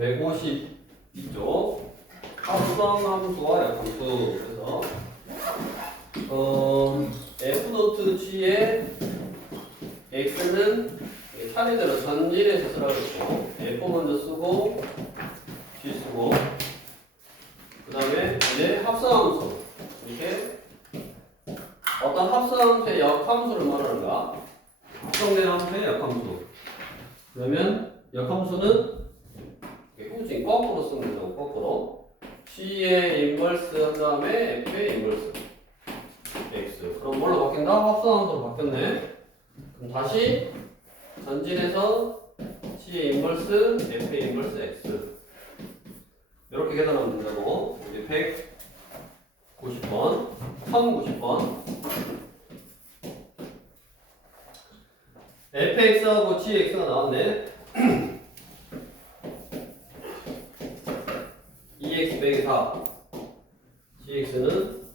152쪽 합성 함수와 역함수. 그래서 F 노트 G의 X는 차례대로 전진해서 쓰라고 했고 F 먼저 쓰고 G 쓰고 그 다음에 이제 합성함수 이렇게 어떤 합성함수의 역함수를 말하는가? 합성된 함수의 역함수. 그러면 역함수는 후진 거꾸로 쓰는 거죠. 거꾸로 G의 인버스 한 다음에 F의 인버스 X. 그럼 뭘로 바뀐다? 합성함수로 바뀌었네. 그럼 다시 전진해서 G의 인버스 F의 인버스 X 이렇게 계산하면 된다고. 이제 190번 1090번 fx하고 gx가 나왔네. 2x 빼기 4 gx는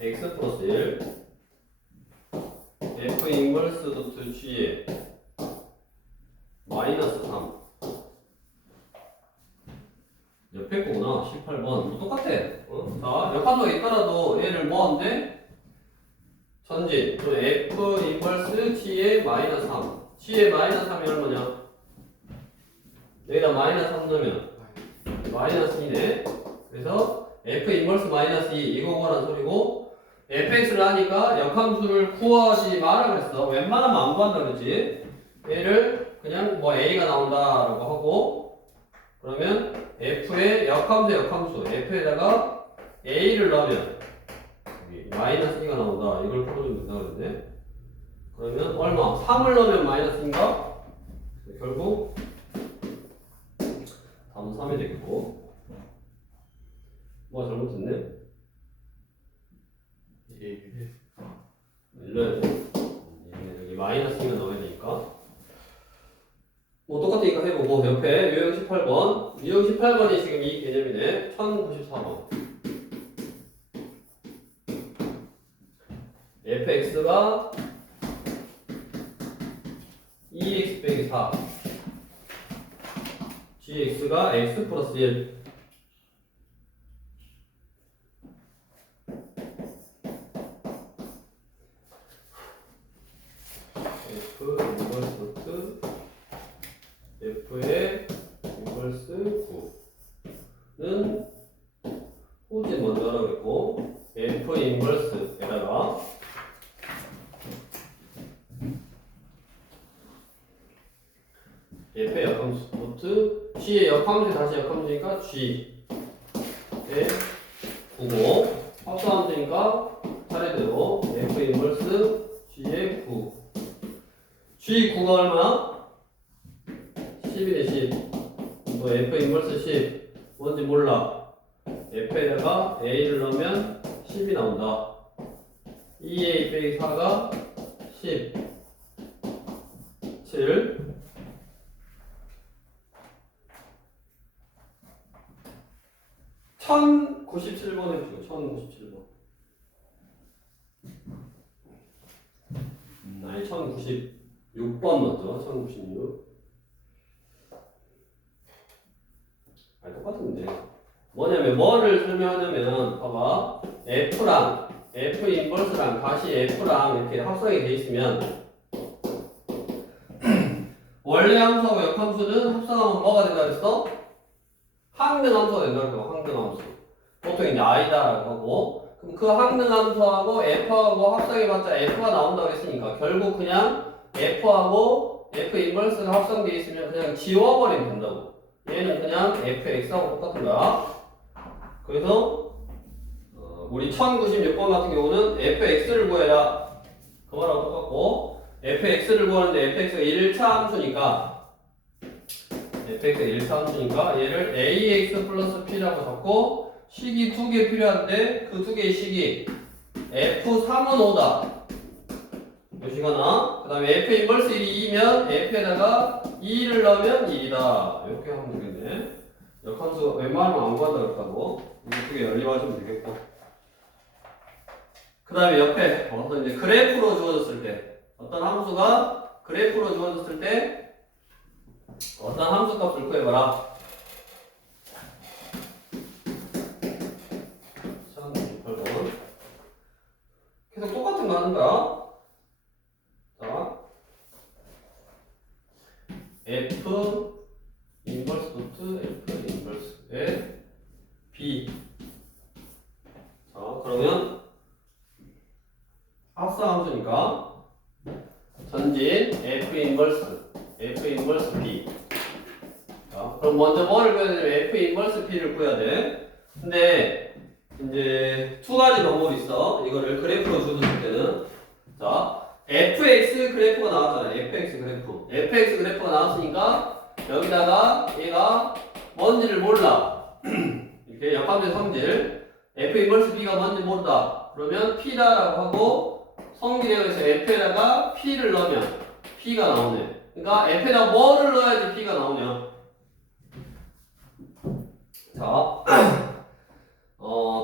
x 플러스 1 f 인버스 도트 g에 마이너스 3 옆에 거구나. 18번 똑같아. 자, 역함수가 있더라도 얘를 뭐 하는데? 전진. 그럼 F 인버스 G의 마이너스 3. G의 마이너스 3이 얼마냐? 여기다 마이너스 3 넣으면 마이너스 2네. 그래서 F 인버스 마이너스 2 이거 구하라는 소리고 fx를 하니까 역함수를 구하지 마라 그랬어. 웬만하면 안 구한다 그랬지. 얘를 그냥 뭐 A가 나온다라고 하고 그러면 F의 역함수 F에다가 A를 넣으면 마이너스 2가 나온다. 이걸 풀어주면 된다 그랬네. 그러면 얼마? 3을 넣으면 마이너스 2인가? 결국 답은 3이 되겠고. 뭐가 잘못됐네? 1은 여기 마이너스 2가 넣어야 되니까 뭐 똑같으니까 해보고 옆에 유형 18번 유형 18번이 지금 이 개념이네. 1094번 fx가 2x 빼기 4 gx가 x 플러스 1 f 인버스 도트 f의 인버스 9는 후진 먼저 하라고 했고 f 인버스에다가 f의 역함수 도트 g의 역함수 다시 역함수니까 g의 9고 합성함수니까 차례대로 f 인버스 g의 9 g 9가 얼마나? 10이네 10. 또 f 인버스 10 뭔지 몰라. f에다가 a를 넣으면 10이 나온다. 2a 빼기 4가 10 7 1097번 해주시고 1097번 아니 1096번 먼저 1096 아니 똑같은데 뭐냐면 뭐를 설명하냐면 봐봐 F랑 F 인버스랑 다시 F랑 이렇게 합성이 돼 있으면 원래 함수하고 역함수는 합성하면 뭐가 된다 그랬어? 항등함수가 된다 그랬고 항등함수 보통 이제 I다라고 하고 그럼 그 항등함수하고 F하고 합성해봤자 F가 나온다고 했으니까 결국 그냥 F하고 F 인버스가 합성돼 있으면 그냥 지워버리면 된다고. 얘는 그냥 fx하고 똑같은 거야. 그래서 우리 1096번 같은 경우는 fx를 구해라 그 말하고 똑같고 fx를 구하는데 fx가 1차 함수니까 fx가 1차 함수니까 얘를 ax 플러스 p라고 잡고 식이 2개 필요한데 그 2개의 식이 f3은 5다 요 시간아. 그 다음에 f 인버스 1이 2면 f에다가 2를 넣으면 1이다 이렇게 하면 되겠네. 역함수 웬만하면 안 구한다 그랬다고. 이 2개 연립하시면 되겠고 그 다음에 옆에 어떤 이제 그래프로 주어졌을 때 어떤 함수가 그래프로 주어졌을 때 어떤 함수 값을 구해봐라. 계속 똑같은 거 하는 거야. 자, F 인버스 도트 F 인버스의 B. 자, 그러면 합성함수니까 전진 F 인버스 B. 자, 그럼 먼저 뭐를 구해야 되냐면 F 인버스 B를 구해야 돼. 근데 이제 두 가지 방법이 있어. 이거를 그래프로 주었을 때는 자, fx 그래프가 나왔잖아요. fx 그래프가 나왔으니까 여기다가 얘가 뭔지를 몰라. 이렇게 역함수의 성질 f 인버스 b가 뭔지 모른다. 그러면 p다라고 하고 성질에서 f에다가 p를 넣으면 p가 나오네. 그러니까 f에다 뭐를 넣어야지 p가 나오냐. 자,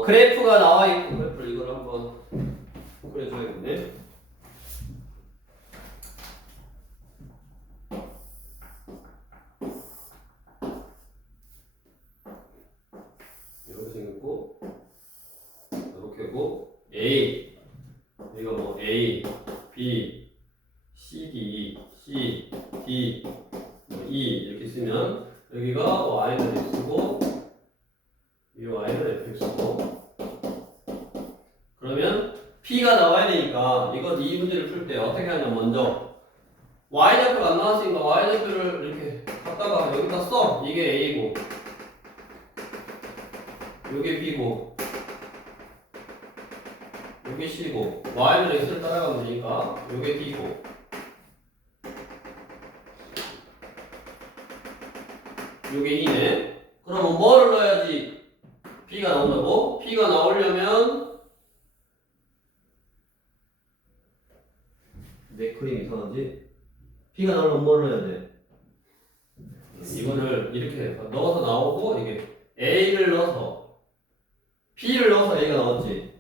그래프가 나와 있고 그래프를 이걸 한번 그려줘야겠네. 이렇게 생겼고 이렇게 하고 A 여기가 뭐 A, B, C, D, 뭐 E 이렇게 쓰면 여기가 Y는 X고 이 Y는 Fx고 그러면 P가 나와야 되니까 이 문제를 풀 때 어떻게 하냐. 먼저 Y좌표가 안 나왔으니까 Y좌표를 이렇게 갖다가 여기다 써. 이게 A고 요게 B고 요게 C고 Y는 X를 따라가면 되니까 요게 D고 요게 E네. 그러면 뭐를 넣어야지 B가 나온다고? B가 나오려면 내 그림 이상하지? B가 나오려면 뭘 넣어야 돼? 이거를 이렇게 넣어서 나오고 이게 A를 넣어서 B를 넣어서 A가 나왔지.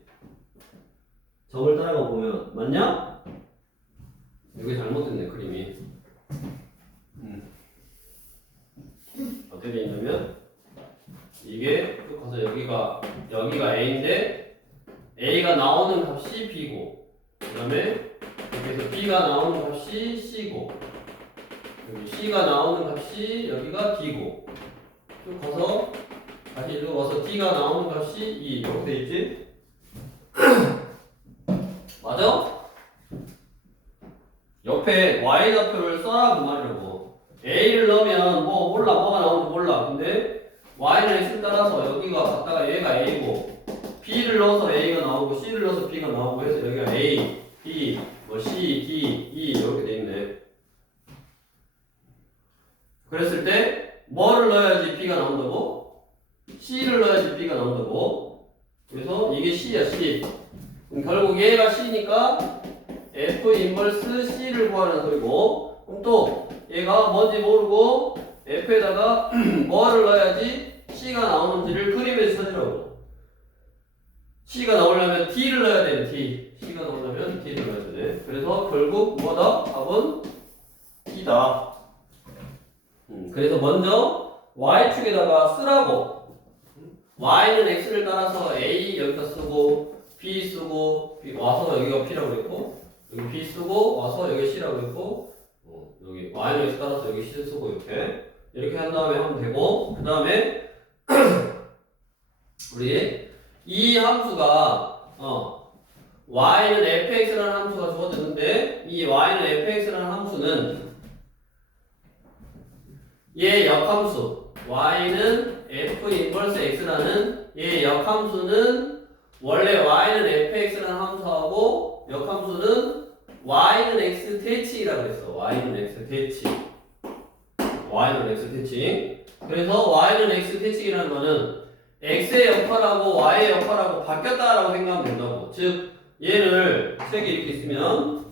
점을 따라가 보면 맞냐? 이게 잘못됐네 그림이. 어떻게 돼 있냐면 이게 쭉 가서 여기가 A인데 A가 나오는 값이 B고 그 다음에 이렇게 해서 B가 나오는 값이 C고 여기 C가 나오는 값이 여기가 D고 쭉 가서 다시 이리로 와서 D가 나오는 값이 E 이렇게 돼 있지? 맞아? 옆에 Y좌표를 써라 그 말이라고. A를 넣으면 뭐가 나오는지 몰라. 근데 Y는 X를 따라서 여기가 갔다가 얘가 A고 B를 넣어서 A가 나오고 C를 넣어서 B가 나오고 해서 여기가 A, B, C, D, E 이렇게 돼 있네. 그랬을 때 뭐를 넣어야지 B가 나온다고? C를 넣어야지 B가 나온다고. 그래서 이게 C야 C. 그럼 결국 얘가 C니까 F 인버스 C를 구하는 소리고 그럼 또 얘가 뭔지 모르고 F에다가 뭐를 넣어야지 C가 나오는지를 그림에서 찾으라고. C가 나오려면 D를 넣어야 돼. D. C가 나오려면 D를 넣어야 돼. 그래서 결국 뭐다? 답은 D다. 그래서 먼저 Y축에다가 쓰라고. Y는 X를 따라서 A 여기다 쓰고 B 쓰고 와서 여기가 P라고 그랬고 여기 B 쓰고 와서 여기 C라고 그랬고 여기 Y는 X 따라서 여기 C 쓰고 이렇게 한 다음에 하면 되고 그 다음에 우리 이 함수가 Y는 fx라는 함수가 주어졌는데 이 Y는 fx라는 함수는 얘 역함수 Y는 f 인버스 x라는 얘 역함수는 원래 Y는 fx라는 함수하고 역함수는 Y는 x 대칭이라고 했어. Y는 x 대칭. Y는 x 대칭. 그래서 Y는 x 대칭이라는 거는 x의 역할하고 y의 역할하고 바뀌었다라고 생각하면 된다고. 즉 얘를 세 개 이렇게 있으면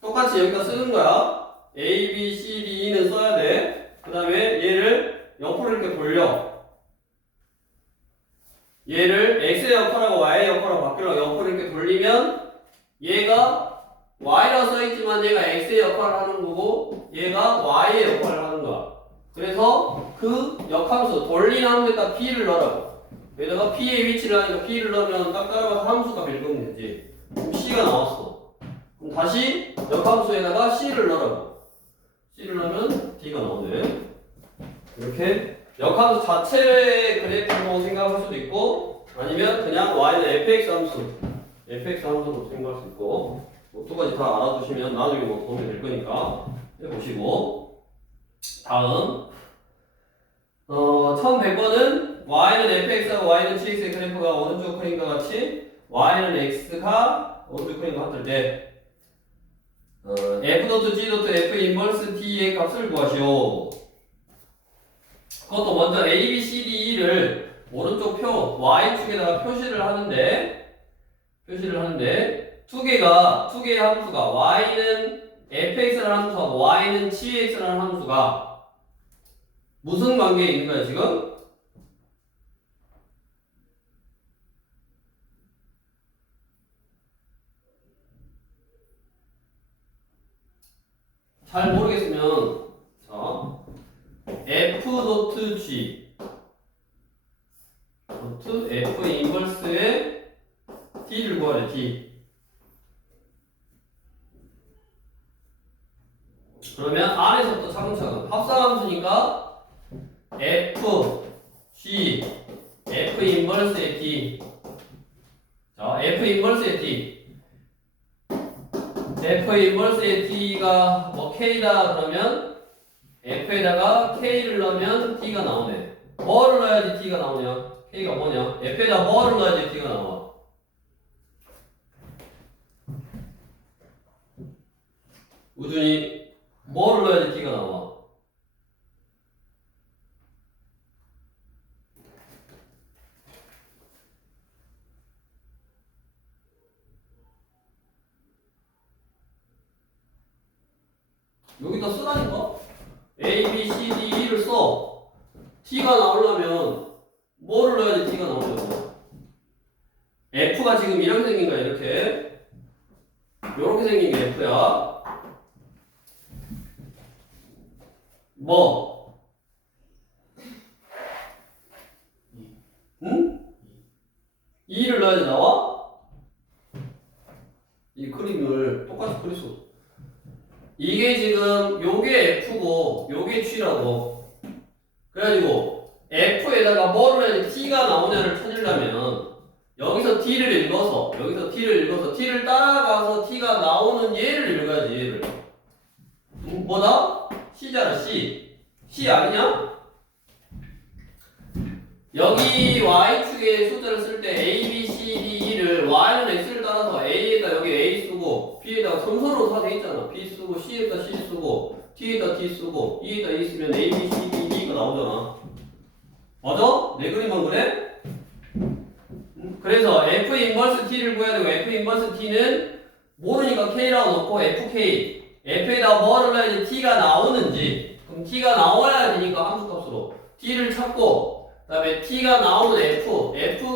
똑같이 여기다 쓰는 거야. A, B, C, D, E는 써야 돼. 그 다음에 얘를 옆으로 이렇게 돌려. 얘를 x의 역할하고 y의 역할하고 바뀌려고 옆으로 이렇게 돌리면 얘가 y라고 써있지만 얘가 x의 역할을 하는 거고 얘가 y의 역할을 하는 거야. 그래서 그 역함수 돌린 함수에다 B를 넣으라고. 여기다가 P의 위치를 하니까 P를 넣으면 딱 따라가서 함수가 읽으면 되지. 그럼 C가 나왔어. 그럼 다시 역함수에다가 C를 넣으라고. C를 넣으면 D가 나오네. 이렇게 역함수 자체의 그래프로 생각할 수도 있고 아니면 그냥 y는 fx 함수로 생각할 수 있고 뭐 두 가지 다 알아두시면 나중에 뭐 도움이 될 거니까 해보시고 다음 1100번은 y는 fx하고 y는 gx의 그래프가 오른쪽 그림과 같이 y는 x가 오른쪽 그림과 같을 때 f.g.f 인버스 t의 값을 구하시오. 그것도 먼저 a, b, c, d, e를 오른쪽 표 y축에다가 표시를 하는데 두 개의 함수가 y는 fx라는 함수하고 y는 gx라는 함수가 무슨 관계에 있는 거야 지금? 잘 모르겠으면 자 f.g f 인버스의 d를 구하래 d. 그러면 안에서부터 차근차근 합성함수니까 f g f 인버스의 d. 자 f 인버스의 d f 인버스의 d가 뭐 k다 그러면 f에다가 k를 넣으면 d가 나오네. 뭐를 넣어야지 d가 나오냐? k가 뭐냐? f에다 뭐를 넣어야지 d가 나와? 우준이 뭐를 넣어야지 d가 나와? 여기다 쓰라니까? A, B, C, D, E를 써. T가 나오려면 뭐를 넣어야지 T가 나오냐고. F가 지금 이렇게 생긴 거야, 이렇게. 이렇게 생긴 게 F야. 뭐? 응? E를 넣어야지 나와? 이 그림을 똑같이 그렸어. 이게 지금 요게 F고 요게 G라고. 그래가지고 F에다가 뭐를 해야지 T가 나오냐를 찾으려면 여기서 T를 읽어서 T를 따라가서 T가 나오는 얘를 읽어야지 얘를. 뭐다? C잖아 C. C 아니냐? 여기 Y축에 숫자를 쓸 때 A, B, C, D, E를 Y는 X를 따라서 A에다 여기 A 쓰고 B에다가 선서로 다 돼 있잖아. B 쓰고 C에다 C 쓰고 T에다 T 쓰고 E에다 E 쓰면 A, B, C, D, E가 나오잖아. 맞아? 내 그림만 그래? 그래서 F 인버스 T를 구해야 되고 F 인버스 T는 모르니까 K라고 넣고 FK F에다 뭐를 넣어야지 T가 나오는지. 그럼 T가 나와야 되니까 함수값으로 T를 찾고 그 다음에 T가 나오는 F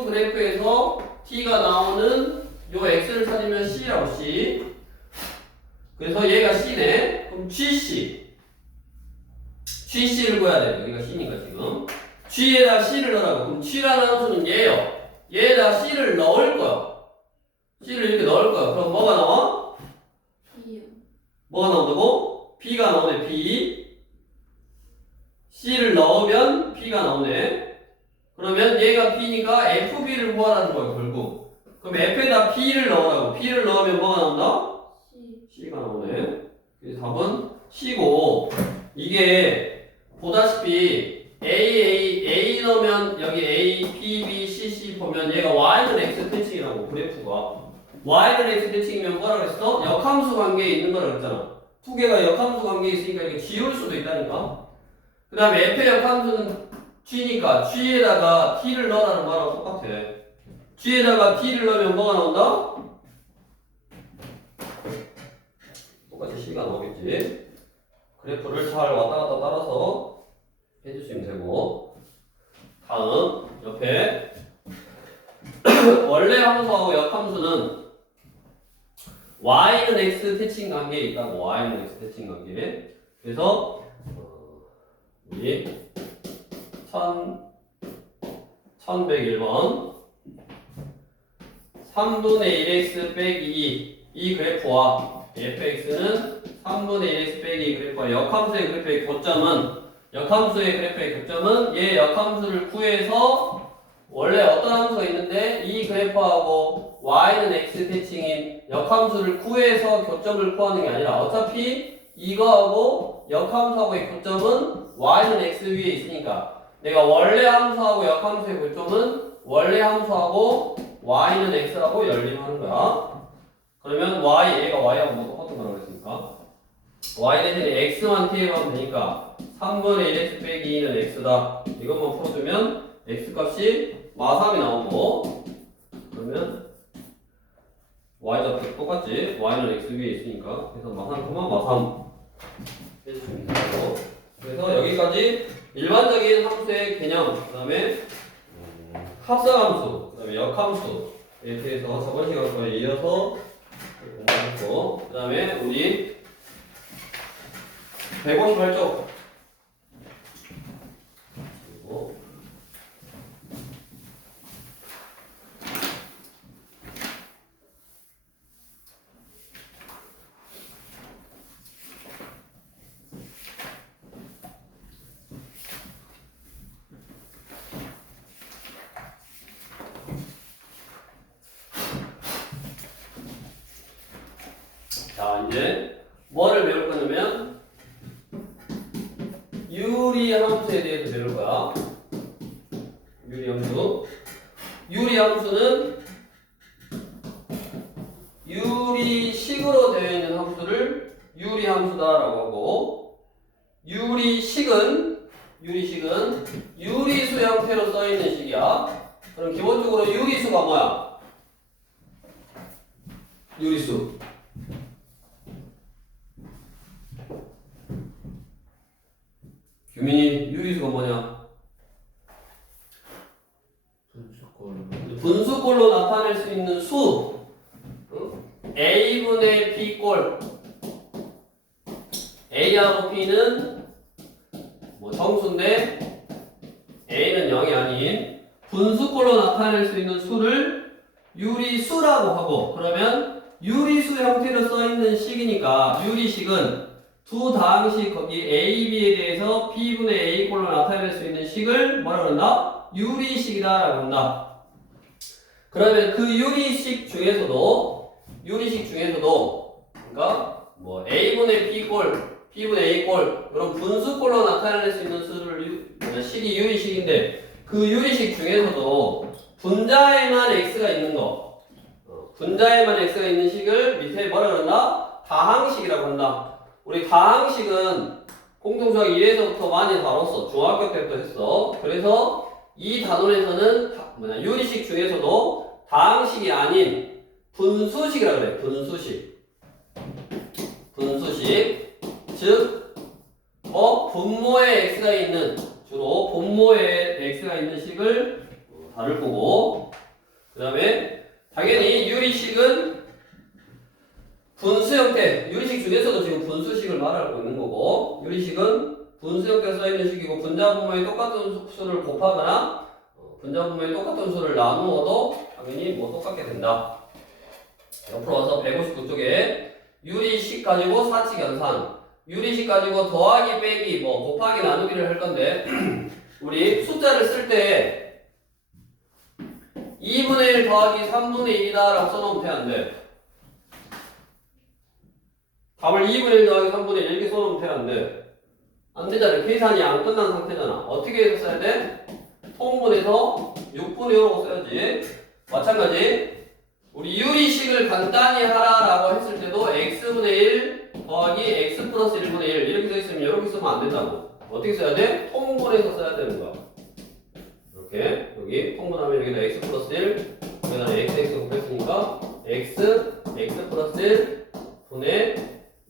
그래프에서 T가 나오는 요 X를 찾으면 C라고 C. 그래서 얘가 C네. 그럼 GC를 구해야 돼. 여기가 C니까 지금 G에다 C를 넣으라고. 그럼 G라는 함수는 얘예요. 얘에다 C를 넣을 거야. C를 이렇게 넣을 거야. 그럼 뭐가 나와? B요. 뭐가 나온다고? B가 나오네. B. C를 넣으면 B가 나오네. 그러면 얘가 B니까 FB를 구하라는 거예요, 결국. 그럼 F에다 B를 넣으라고. B를 넣으면 뭐가 나온다? C가 나오네. 그래서 답은 C고, 이게 보다시피 A 넣으면 여기 A, B, B, C 보면 얘가 Y는 X 대칭이라고, 그래프가. Y는 X 대칭이면 뭐라 그랬어? 역함수 관계에 있는 거라 그랬잖아. 두 개가 역함수 관계에 있으니까 이게 지울 수도 있다니까. 그 다음에 F의 역함수는 G니까 G에다가 T를 넣으라는 거랑 똑같아. G에다가 T를 넣으면 뭐가 나온다? 똑같이 C가 나오겠지. 그래프를 잘 왔다 갔다 따라서 해주시면 되고. 다음 옆에 원래 함수하고 역함수는 Y는 X 대칭 관계에 있다고. Y는 X 대칭 관계. 그래서 우리 1101번 3분의 1x 빼기 2 이 그래프와 fx는 3분의 1x 빼기 2 그래프와 역함수의 그래프의 교점은 얘 역함수를 구해서 원래 어떤 함수가 있는데 이 그래프하고 y는 x 대칭인 역함수를 구해서 교점을 구하는 게 아니라 어차피 이거하고 역함수하고의 교점은 y는 x 위에 있으니까 내가 원래 함수하고 역함수의 교점은 원래 함수하고 y는 x하고 연립하는 거야. 그러면 얘가 y하고 뭐 똑같은 거라고 했으니까 y 대신에 x만 TA하면 되니까 3분의 1x 빼기 2는 x다. 이것만 풀어주면 x 값이 마삼이 나오고 그러면 y가 똑같지? y는 x 위에 있으니까 그래서 마삼 해주시면 되고 그래서 여기까지 일반적인 함수의 개념 그 다음에 합성함수 그 다음에 역함수에 대해서 저번 시간 거에 이어서 공부했고 그 다음에 우리 158쪽 그리고 자 이제 뭐를 배울 거냐면 유리함수에 대해서 배울 거야. 유리함수는 유리식으로 되어 있는 함수를 유리함수다라고 하고 유리식은 유리수 형태로 써 있는 식이야. 그럼 기본적으로 유리수가 뭐야? 유리수. 규민이 유리수가 뭐냐? 분수꼴로 나타낼 수 있는 수 A분의 B꼴 A하고 B는 뭐 정수인데 A는 0이 아닌 분수꼴로 나타낼 수 있는 수를 유리수라고 하고 그러면 유리수 형태로 써있는 식이니까 유리식은 두 다항식 거기 A, B에 대해서 B분의 A꼴로 나타낼 수 있는 식을 뭐라고 한다? 유리식이다 라고 한다. 그러면 그 유리식 중에서도 그러니까 뭐 A분의 B꼴, B분의 A꼴 이런 분수꼴로 나타낼 수 있는 수를 식이 유리식인데 그 유리식 중에서도 분자에만 X가 있는 거 분자에만 X가 있는 식을 밑에 뭐라고 한다? 다항식이라고 한다. 우리 다항식은 공통수학 1에서부터 많이 다뤘어. 중학교 때부터 했어. 그래서 이 단원에서는 유리식 중에서도 다항식이 아닌 분수식이라고 그래. 분수식. 즉, 분모에 x가 있는, 주로 분모에 x가 있는 식을 다룰 거고, 그 다음에 당연히 유리식은 분수 형태, 유리식 중에서도 지금 분수식을 말하고 있는 거고 유리식은 분수 형태로 써있는 식이고 분자 분모에 똑같은 수를 곱하거나 분자 분모에 똑같은 수를 나누어도 당연히 뭐 똑같게 된다. 옆으로 와서 159쪽에 유리식 가지고 사칙 연산 유리식 가지고 더하기 빼기 뭐 곱하기 나누기를 할 건데 우리 숫자를 쓸 때 2분의 1 더하기 3분의 1이다 라고 써놓으면 돼 안 돼? 답을 2분의 1 더하기 3분의 1 이렇게 써놓으면 돼 안 돼? 안 되잖아. 계산이 안 끝난 상태잖아. 어떻게 해서 써야 돼? 통분해서 6분의 1라고 써야지. 마찬가지 우리 유리식을 간단히 하라라고 했을 때도 x분의 1 더하기 x 플러스 1분의 1 이렇게 써있으면 이렇게 쓰면 안 된다고. 어떻게 써야 돼? 통분해서 써야 되는 거야. 이렇게 여기 통분하면 여기다 x 플러스 1 여기다 x 곱했으니까 x 플러스 1 분의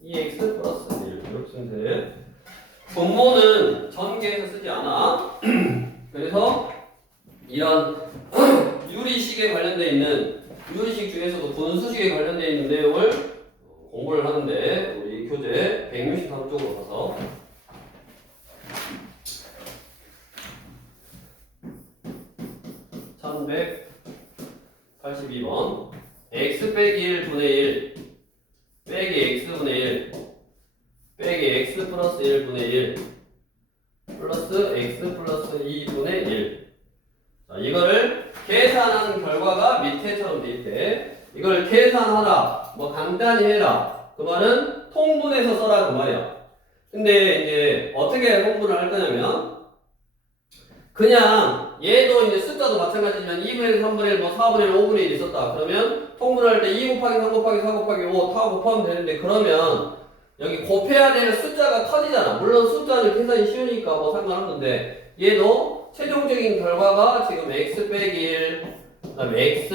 2x 플러스 1 이렇게 쓰면 돼. 분모는 전개해서 쓰지 않아. 그래서 이런 유리식에 관련되어 있는 유리식 중에서도 분수식에 관련되어 있는 내용을 공부를 하는데 우리 교재 163쪽으로 가서 빼기 x분의 1 빼기 x 플러스 1분의 1 플러스 x 플러스 2분의 1. 자, 이거를 계산하는 결과가 밑에처럼 돼 있대. 이걸 계산하라, 뭐 간단히 해라. 그 말은 통분해서 써라 그 말이야. 근데 이제 어떻게 통분을 할 거냐면 그냥 얘도 이제 숫자도 마찬가지지만 2분의 1, 3분의 1, 뭐 4분의 1, 5분의 1이 있었다. 그러면 통분할 때 2 곱하기 3 곱하기 4 곱하기 5 다 곱하면 되는데 그러면 여기 곱해야 되는 숫자가 커지잖아. 물론 숫자는 계산이 쉬우니까 뭐 상관없는데 얘도 최종적인 결과가 지금 x 빼기 1 그 다음에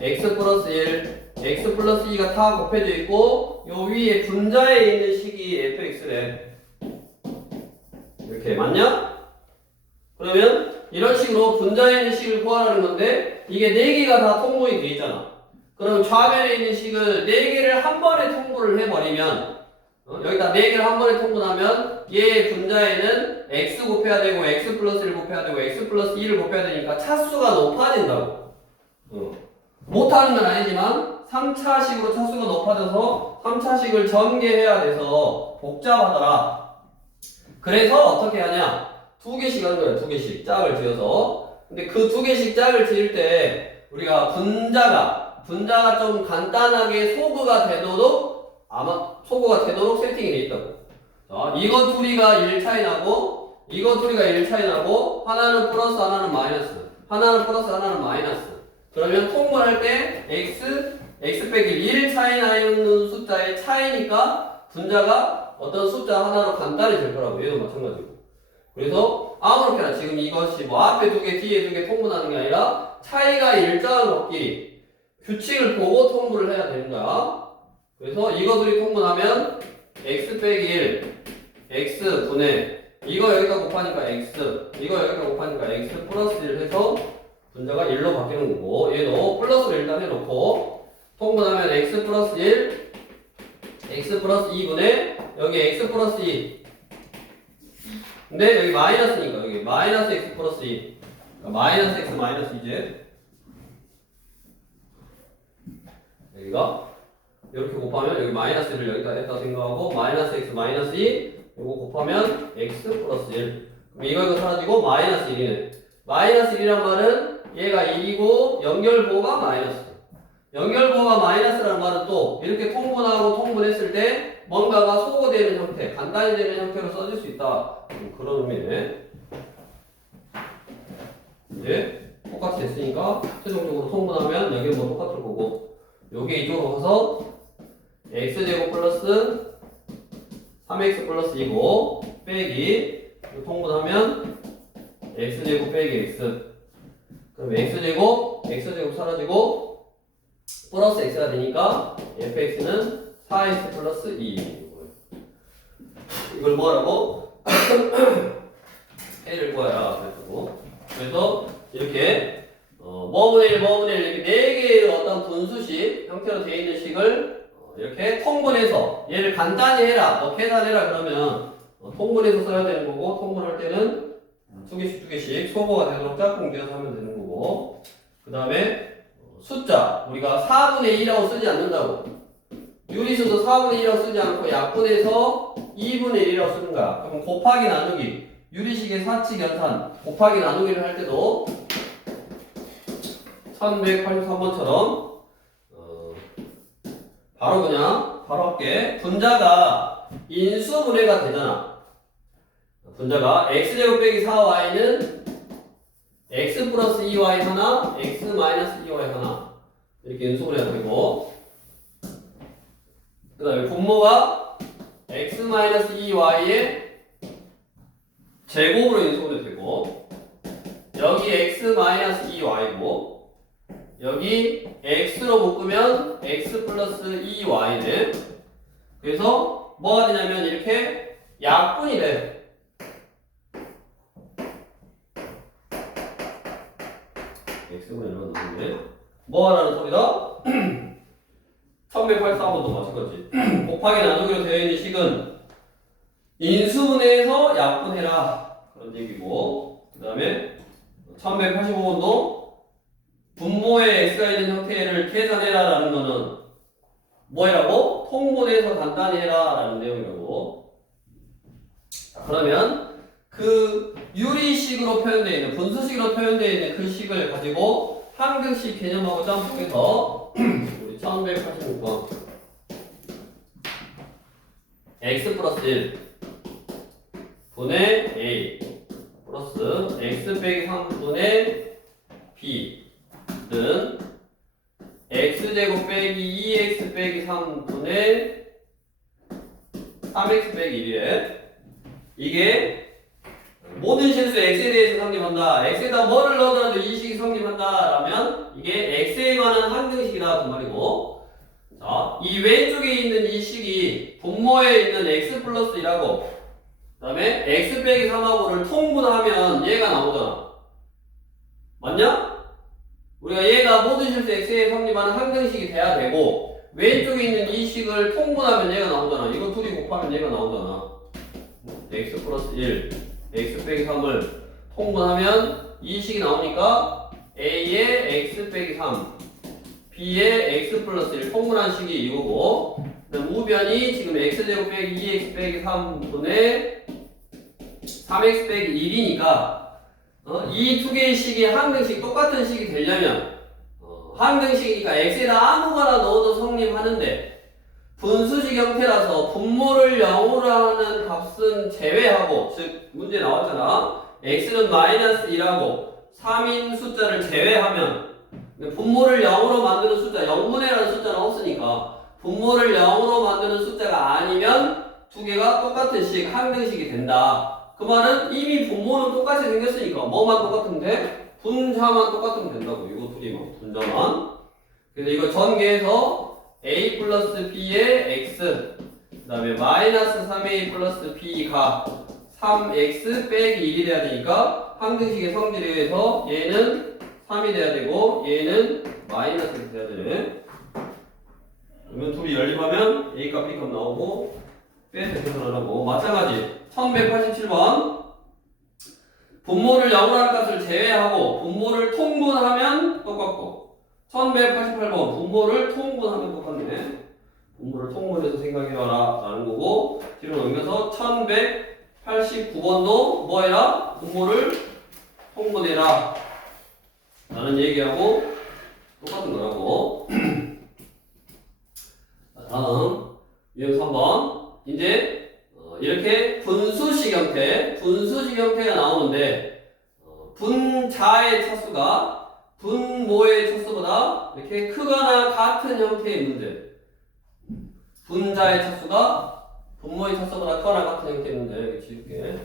x 플러스 1 x 플러스 2가 다 곱해져 있고 요 위에 분자에 있는 식이 fx래. 이렇게 맞냐? 그러면 이런 식으로 분자에 있는 식을 구하라는 건데 이게 4개가 다 통분이 돼 있잖아. 그럼 좌변에 있는 식을 4개를 한 번에 통분을 해버리면 여기다 4개를 한 번에 통분하면 얘 분자에는 x 곱해야 되고 x 플러스 1 곱해야 되고 x 플러스 2를 곱해야 되니까 차수가 높아진다고. 못하는 건 아니지만 3차식으로 차수가 높아져서 3차식을 전개해야 돼서 복잡하더라. 그래서 어떻게 하냐? 2개씩 하는 거야. 2개씩 짝을 지어서. 근데 그 2개씩 짝을 지을 때 우리가 분자가 좀 간단하게 소그가 되도록 아마 소그가 되도록 세팅이 돼 있다고. 자, 이거 둘이가 1 차이 나고 이거 둘이가 1 차이 나고 하나는 플러스 하나는 마이너스. 하나는 플러스 하나는 마이너스. 그러면 통분할 때 x 빼기 1 차이 나는 숫자의 차이니까 분자가 어떤 숫자 하나로 간단해질 거라고. 얘도 마찬가지고. 그래서 아무렇게나 지금 이것이 뭐 앞에 2개 뒤에 2개 통분하는 게 아니라 차이가 일정한 것끼리 규칙을 보고 통분을 해야 되는 거야. 그래서 이거들이 통분하면 x 빼기 1 x 분의 이거 여기다 곱하니까 x 이거 여기다 곱하니까 x 플러스 1 해서 분자가 1로 바뀌는 거고 얘도 플러스를 일단 해놓고 통분하면 x 플러스 1 x 플러스 2분의 여기 x 플러스 2 근데 여기 마이너스니까 여기 마이너스 x 플러스 2 그러니까 마이너스 x 마이너스 2제 여기가 이렇게 곱하면 여기 마이너스 1을 여기다 했다 생각하고 마이너스 x 마이너스 2 이거 곱하면 x 플러스 1 그럼 이거 사라지고 마이너스 1이네. 마이너스 1이란 말은 얘가 1이고 연결부호가 마이너스. 연결부호가 마이너스라는 말은 또 이렇게 통분하고 통분했을 때 뭔가가 소거되는 형태, 간단히 되는 형태로 써질 수 있다. 그런 의미네. 이제 똑같이 됐으니까 최종적으로 통분하면 여기 뭐 똑같을 거고 여기 이쪽으로 가서 x제곱 플러스 3x 플러스 2고 빼기 통분하면 x제곱 빼기 x 그럼 x제곱 사라지고 플러스 x가 되니까 fx는 4x 플러스 2 이걸 뭐라고? a를 구하라 그래서 이렇게 뭐분의 1 이렇게 4개의 어떤 분수식 형태로 되어 있는 식을 이렇게 통분해서 얘를 간단히 해라 뭐 계산해라 그러면 통분해서 써야 되는 거고 통분할 때는 2개씩 소거가 되도록 짝꿍 지어서 하면 되는 거고 그 다음에 숫자 우리가 4분의 2라고 쓰지 않는다고. 유리수도 4분의 2라고 쓰지 않고 약분해서 2분의 1이라고 쓰는 거야. 그럼 곱하기 나누기 유리식의 사칙 연산 곱하기 나누기를 할 때도 1183번처럼 바로 할게. 분자가 인수분해가 되잖아. 분자가 x제곱 빼기 4y는 x 플러스 2y 하나, x 마이너스 2y 하나 이렇게 인수분해가 되고 그 다음에 분모가 x 마이너스 2y의 제곱으로 인수분해 되고 여기 x 마이너스 2y고 여기 x로 묶으면 x 플러스 2y네. 그래서 뭐가 되냐면 이렇게 약분이 돼. x분의 1로 넣는데 뭐 하라는 소리다? 1184번도 마찬가지. 곱하기 나누기로 되어 있는 식은 인수분해해서 약분해라 그런 얘기고 그 다음에 1185번도 분모에 x가 있는 형태를 계산해라 라는 거는 뭐 해라고? 통분해서 간단히 해라 라는 내용이라고. 자, 그러면 그 유리식으로 표현되어 있는 분수식으로 표현되어 있는 그 식을 가지고 항등식 개념하고 짬뽕해서 우리 1186번 x 플러스 1 분의 a 플러스 x 빼기 3분의 b는 x제곱 빼기 2x 빼기 3분의 3x 빼기 1이래. 이게 모든 실수 x에 대해서 성립한다. x에다 뭐를 넣어도 이 식이 성립한다 라면 이게 x에 관한 항등식이다 그 말이고. 자, 이 왼쪽에 있는 이 식이 분모에 있는 x 플러스 1하고 그 다음에 x 빼기 3하고를 통분하면 얘가 나오잖아. 맞냐? 우리가 얘가 모든 실수 x에 성립하는 항등식이 돼야 되고 왼쪽에 있는 이 식을 통분하면 얘가 나오잖아. 이거 둘이 곱하면 얘가 나오잖아. x 플러스 1 x 빼기 3을 통분하면 이 식이 나오니까 a의 x 빼기 3 b의 x 플러스 1 통분한 식이 이거고 그다음 우변이 지금 x제곱 빼기 2x 빼기 3분의 3x 빼기 1이니까 이 두 개의 식이 항등식 똑같은 식이 되려면 항등식이니까 x에다 아무거나 넣어도 성립하는데 분수식 형태라서 분모를 0으로 하는 값은 제외하고 즉 문제 나왔잖아. x는 마이너스 1하고 3인 숫자를 제외하면 분모를 0으로 만드는 숫자 0분의라는 숫자는 없으니까 분모를 0으로 만드는 숫자가 아니면 두 개가 똑같은 식 항등식이 된다. 그 말은 이미 분모는 똑같이 생겼으니까 뭐만 똑같으면 돼? 분자만 똑같으면 된다고. 이거 둘이만 분자만. 그래서 이거 전개해서 a 플러스 b의 x 그 다음에 마이너스 3a 플러스 b가 3x 빼기 1이 돼야 되니까 항등식의 성질에 의해서 얘는 3이 돼야 되고 얘는 마이너스 돼야 되네. 그러면 둘이 연립하면 a값 b값 나오고 빼서 계산하라고. 마찬가지 1187번 분모를 0으로 하는 값을 제외하고 분모를 통분하면 똑같고 1188번 분모를 통분하면 똑같네. 분모를 통분해서 생각해봐라 라는 거고 뒤로 넘겨서 1189번도 뭐해라? 분모를 통분해라 라는 얘기하고 똑같은 거라고. 다음 유형 3번 이제 이렇게 분수식 형태가 나오는데 분자의 차수가 분모의 차수보다 이렇게 크거나 같은 형태의 문제. 분자의 차수가 분모의 차수보다 크거나 같은 형태의 문제. 여기 지울게.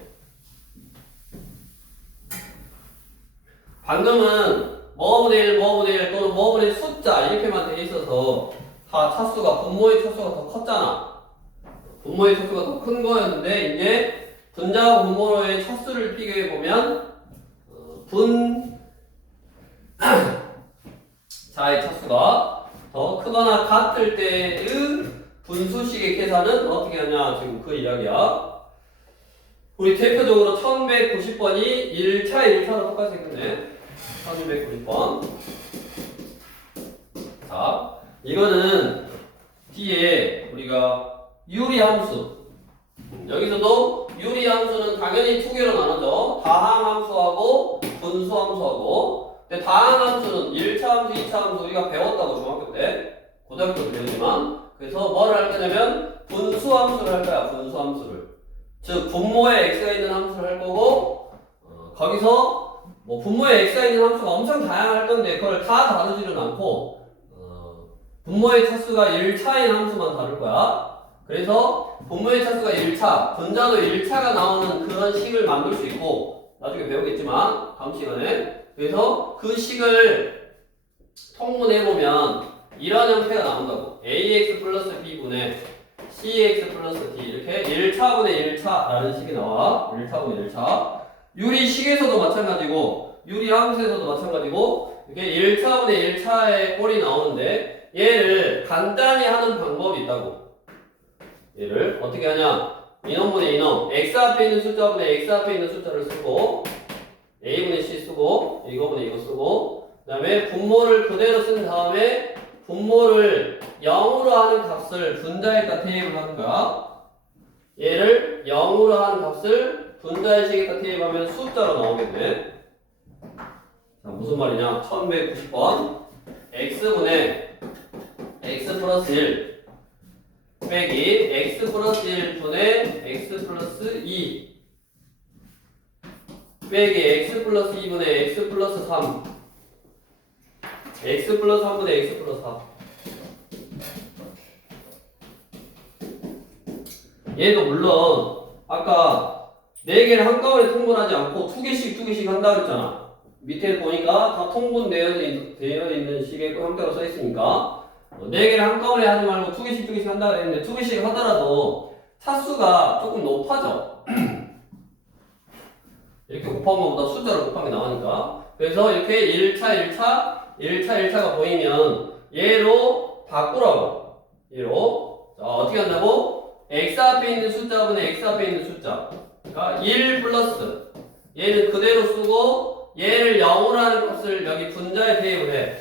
방금은 뭐분의 1, 뭐분의 1 또는 뭐분의 숫자 이렇게만 돼 있어서 다 차수가 분모의 차수가 더 컸잖아. 분모의 차수가 더 큰 거였는데 이제 분자와 분모의 차수를 비교해 보면 분자의 차수가 더 크거나 같을 때의 분수식의 계산은 어떻게 하냐 지금 그 이야기야. 우리 대표적으로 1190번이 1차랑 똑같이 생겼네. 1290번. 자, 이거는 뒤에 우리가 유리함수. 여기서도 유리함수는 당연히 두 개로 나눠져. 다항함수하고 분수함수하고. 근데 다항함수는 1차 함수, 2차 함수 우리가 배웠다고 중학교 때. 고등학교 때 배우지만. 그래서 뭘 할 거냐면 분수함수를 할 거야. 분수함수를. 즉 분모에 x가 있는 함수를 할 거고 거기서 뭐 분모에 x가 있는 함수가 엄청 다양할 건데 그걸 다 다루지는 않고 분모의 차수가 1차인 함수만 다룰 거야. 그래서 분모의 차수가 1차, 분자도 1차가 나오는 그런 식을 만들 수 있고 나중에 배우겠지만 다음 시간에. 그래서 그 식을 통분해보면 이런 형태가 나온다고. ax 플러스 b분의 cx 플러스 d 이렇게 1차분의 1차라는 식이 나와. 1차분의 1차. 유리식에서도 마찬가지고 유리함수에서도 마찬가지고 이렇게 1차분의 1차의 꼴이 나오는데 얘를 간단히 하는 방법이 있다고. 얘를 어떻게 하냐? 인원분의 인원 x 앞에 있는 숫자분의 x 앞에 있는 숫자를 쓰고 a분의 c 쓰고 이거분의 이거 쓰고 그 다음에 분모를 그대로 쓴 다음에 분모를 0으로 하는 값을 분자에다 대입을 하는 거야. 얘를 0으로 하는 값을 분자의식에다 대입하면 숫자로 나오겠네. 자, 무슨 말이냐? 1190번 x분의 x 플러스 1 빼기 x 플러스 1분의 x 플러스 2 빼기 x 플러스 2분의 x 플러스 3 x 플러스 3분의 x 플러스 4 얘도 물론 아까 4개를 한꺼번에 통분하지 않고 2개씩 한다 그랬잖아. 밑에 보니까 다 통분되어 있는 식의 형태로 써 있으니까 4개를 한꺼번에 하지 말고 2개씩 한다 그랬는데 2개씩 하더라도 차수가 조금 높아져. 이렇게 곱한 것보다 숫자로 곱한 게 나오니까. 그래서 이렇게 1차 가 보이면 얘로 바꾸라고. 얘로. 자, 어떻게 한다고? x 앞에 있는 숫자분의 x 앞에 있는 숫자. 그러니까 1 플러스. 얘는 그대로 쓰고 얘를 0으로 하는 값을 여기 분자에 대입을 해.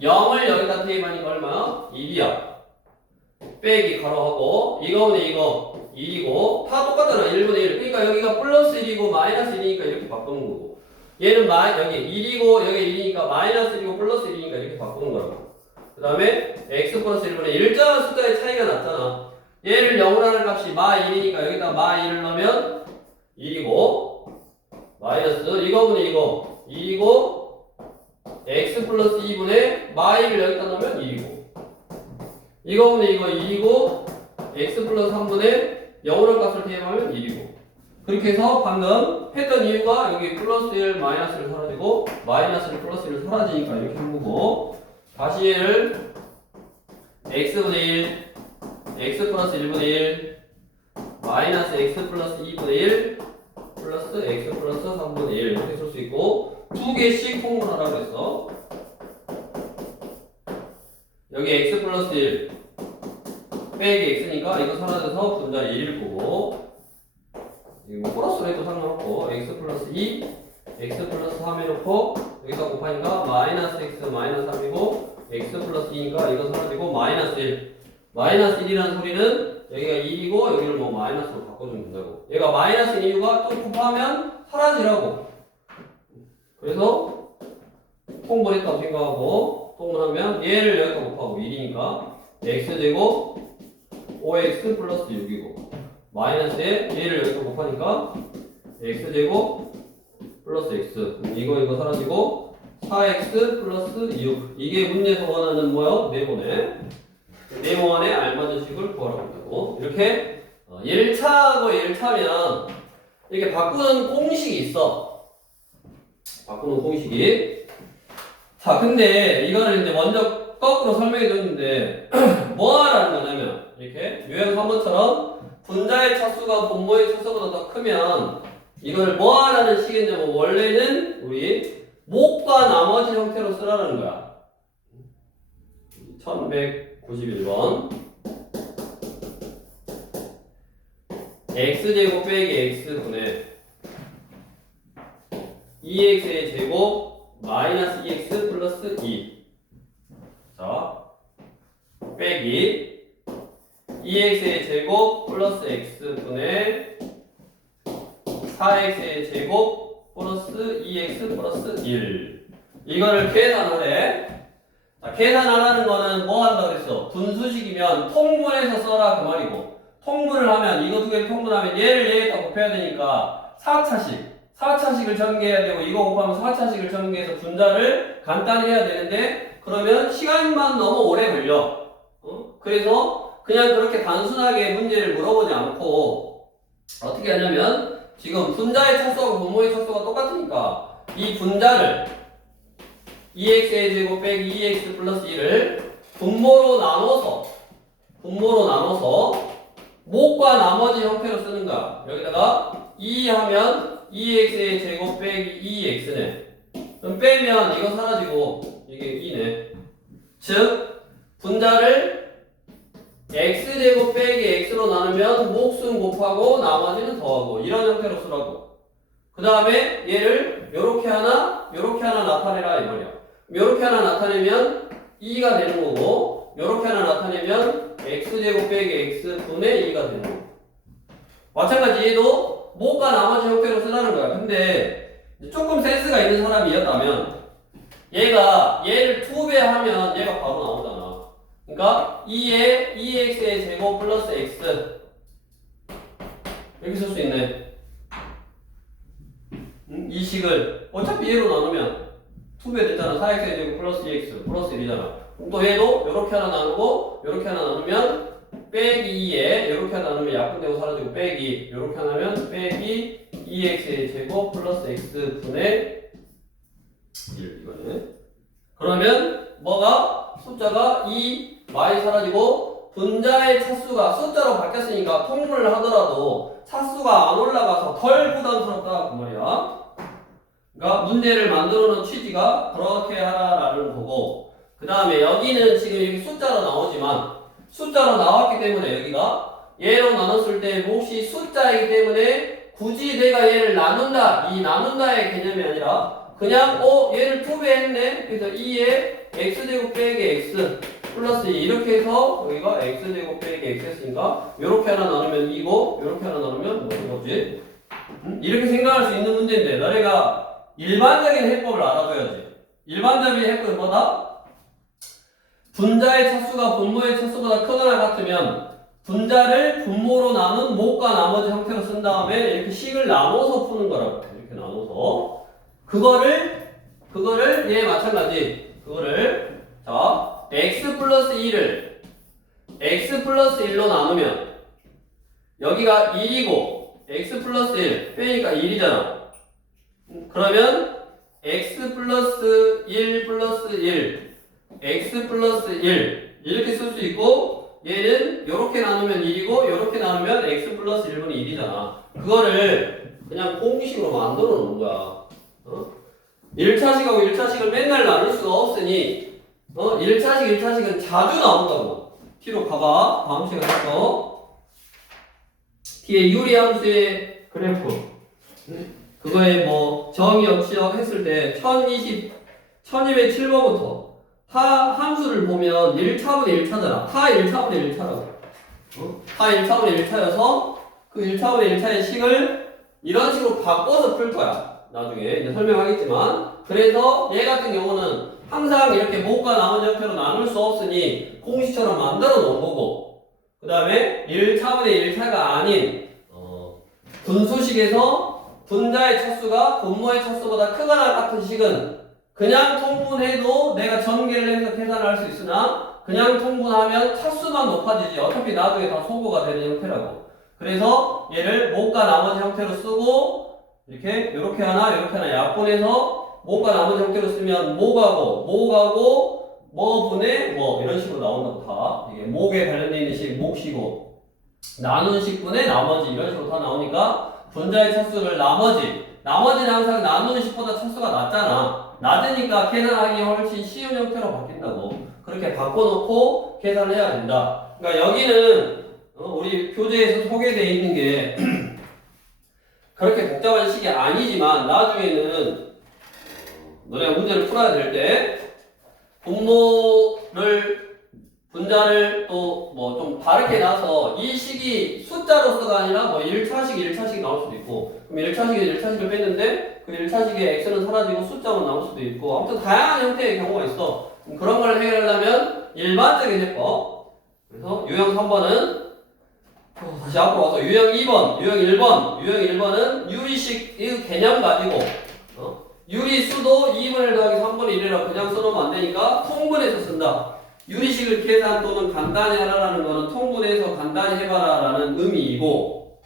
0을 여기다 대입하니까 얼마야? 1이야. 빼기 가로하고 이거분의 이거 1이고 다 똑같잖아. 1분의 1. 그러니까 여기가 플러스 1이고 마이너스 1이니까 이렇게 바꾸는 거고 얘는 여기 1이고 여기 1이니까 마이너스 1이고 플러스 1이니까 이렇게 바꾸는 거라고. 그 다음에 x 플러스 1분의 일정한 숫자의 차이가 났잖아. 얘를 0으로 하는 값이 마 1이니까 여기다 마 1을 넣으면 1이고 마이너스 이거분의 이거 2이고 x 플러스 2분의 마 1을 여기다 넣으면 1이고 이거분의 이거 2이고 x 플러스 3분의 0으로 값을 대입하면 1이고 그렇게 해서 방금 했던 이유가 여기 플러스 1 마이너스 1 사라지고 마이너스 1 플러스 1 사라지니까 이렇게 한 거고 다시 얘를 x분의 1 x 플러스 1분의 1 마이너스 x 플러스 2분의 1 플러스 x 플러스 3분의 1 이렇게 쓸 수 있고 2개씩 통분하라고 했어. 여기 x 플러스 1 빼기 x니까 이거 사라져서 분자 1일 거고 이거 플러스로 해도 상관없고 x 플러스 2 x 플러스 3 해놓고 여기다 곱하니까 마이너스 x 마이너스 3이고 x 플러스 2니까 이거 사라지고 마이너스 1 마이너스 1이라는 소리는 여기가 1이고 여기를 뭐 마이너스로 바꿔주면 된다고. 얘가 마이너스인 이유가 또 곱하면 사라지라고. 그래서 통분했다고 생각하고 통분하면 얘를 여기다 곱하고 1이니까 x제곱 5x 플러스 6이고 마이너스에 얘를 여기다 곱하니까 x제곱 플러스 x 이거 사라지고 4x 플러스 6 이게 문제에서 원하는 뭐요? 네모안에 알맞은 식을 구하라고 한다고. 이렇게 1차하고 1차면 이렇게 바꾸는 공식이 있어. 바꾸는 공식이. 자, 근데 이거는 이제 먼저 거꾸로 설명해 줬는데 뭐 하라는 거냐면 이렇게 유형 3번처럼 분자의 차수가 분모의 차수보다 더 크면 이걸 뭐 하라는 식이냐면 원래는 우리 목과 나머지 형태로 쓰라는 거야. 1191번 x제곱 빼기 x분의 2x의 제곱 마이너스 2x 플러스 2 자 빼기 2x의 제곱 플러스 x분의 4x의 제곱 플러스 2x 플러스 1 이거를 계산하래. 자, 계산하라는 거는 뭐 한다고 그랬어? 분수식이면 통분해서 써라 그 말이고 통분을 하면 이거 두 개를 통분하면 얘에다 곱해야 되니까 4차식을 전개해야 되고 이거 곱하면 4차식을 전개해서 분자를 간단히 해야 되는데 그러면 시간만 너무 오래 걸려. 그래서 그냥 그렇게 단순하게 문제를 물어보지 않고 어떻게 하냐면 지금 분자의 차수하고 분모의 차수가 똑같으니까 이 분자를 2x의 제곱 빼기 2x 플러스 1을 분모로 나눠서 목과 나머지 형태로 쓰는 거야. 여기다가 2 하면 2x의 제곱 빼기 2x네. 그럼 빼면 이거 사라지고 이게 2네. 즉 분자를 x제곱 빼기 x로 나누면 목순 곱하고 나머지는 더하고 이런 형태로 쓰라고. 그 다음에 얘를 요렇게 하나 나타내라 이 말이야. 요렇게 하나 나타내면 2가 되는 거고 요렇게 하나 나타내면 x제곱 빼기 x분의 2가 되는 거고 마찬가지 얘도 뭐가 나머지 형태로 쓰라는 거야. 근데 조금 센스가 있는 사람이었다면 얘를 2배 하면 얘가 바로 나오잖아. 그러니까 2에 2x의 제곱 플러스 x 이렇게 쓸 수 있네. 이 식을 어차피 얘로 나누면 2배 됐잖아. 4x의 제곱 플러스 2x 플러스 1이잖아. 또 얘도 이렇게 하나 나누고 이렇게 하나 나누면 빼기 2에 이렇게 하나 나누면 약분되고 사라지고 빼기 이렇게 하나 하면 빼기 2x의 제곱 플러스 x분의 1 이거네. 그러면 뭐가 숫자가 2 많이 사라지고 분자의 차수가 숫자로 바뀌었으니까 통분을 하더라도 차수가 안 올라가서 덜 부담스럽다 그 말이야. 그러니까 문제를 만들어 놓은 취지가 그렇게 하라라는 거고 그 다음에 여기는 지금 이렇게 숫자로 나오지만 숫자로 나왔기 때문에 여기가 얘로 나눴을 때 몫이 숫자이기 때문에 굳이 내가 얘를 나눈다 이 나눈다의 개념이 아니라 그냥 얘를 2배 했네. 그래서 2에 x제곱 빼기 x 플러스 2 이렇게 해서 여기가 x제곱 빼기 x 했으니까 이렇게 하나 나누면 2고 이렇게 하나 나누면 뭐는 거지? 이렇게 생각할 수 있는 문제인데 너네가 일반적인 해법을 알아둬야지. 일반적인 해법은 뭐다? 분자의 차수가 분모의 차수보다 크거나 같으면 분자를 분모로 나눈 몫과 나머지 형태로 쓴 다음에 이렇게 식을 나눠서 푸는 거라고. 이렇게 나눠서 그거를 얘 마찬가지 그거를 자 x 플러스 2를 x 플러스 1로 나누면 여기가 1이고 x 플러스 1 빼니까 1이잖아. 그러면 x 플러스 1 플러스 1 x 플러스 1 이렇게 쓸 수 있고 얘는 이렇게 나누면 1이고 이렇게 나누면 x 플러스 1분의 1이잖아. 그거를 그냥 공식으로 만들어 놓은 거야. 1차식하고 1차식을 맨날 나눌 수가 없으니 1차식 1차식은 자주 나온다고. T로 가봐. 다음 시간에 서 뒤에 유리함수의 그래프 그거에 뭐 정의역 치역 했을 때 1207번부터 타 함수를 보면 1차분의 1차잖아. 타 1차분의 1차라고. 타 1차분의 1차여서 그 1차분의 1차의 식을 이런 식으로 바꿔서 풀 거야. 나중에 이제 설명하겠지만 그래서 얘 같은 경우는 항상 이렇게 몫과 나머지 형태로 나눌 수 없으니 공식처럼 만들어 놓은 거고 그 다음에 1차분의 1차가 아닌 분수식에서 분자의 차수가 분모의 차수보다 크거나 같은 식은 그냥 통분해도 내가 전개를 해서 계산을 할 수 있으나 그냥 통분하면 차수만 높아지지 어차피 나중에 다 소거가 되는 형태라고. 그래서 얘를 몫과 나머지 형태로 쓰고 이렇게 하나 약분해서 몫과 나머지 형태로 쓰면 뭐가고 뭐분의 뭐 이런 식으로 나온다고 다. 이게 몫에 관련되어 있는 식 몫이고 나눈 식분의 나머지 이런 식으로 다 나오니까 분자의 차수를 나머지는 항상 나누는 식보다 차수가 낮잖아. 낮으니까 계산하기 훨씬 쉬운 형태로 바뀐다고. 그렇게 바꿔놓고 계산을 해야 된다. 그러니까 여기는 우리 교재에서 소개되어 있는 게 그렇게 복잡한 식이 아니지만 나중에는 너네가 문제를 풀어야 될 때 분자를 또 뭐 좀 다르게 놔서 이 식이 숫자로서가 아니라 뭐 1차식 나올 수도 있고 그럼 1차식을 뺐는데 그 1차식의 x는 사라지고 숫자만 나올 수도 있고 아무튼 다양한 형태의 경우가 있어. 그런 걸 해결하려면 일반적인 해법. 그래서 유형 3번은 다시 앞으로 와서 유형 2번, 유형 1번은 유리식의 개념 가지고 유리수도 2분의 1 더하기 3분의 1이라고 그냥 써놓으면 안 되니까 통분해서 쓴다. 유리식을 계산 또는 간단히 하라라는 거는 통분해서 간단히 해봐라 라는 의미이고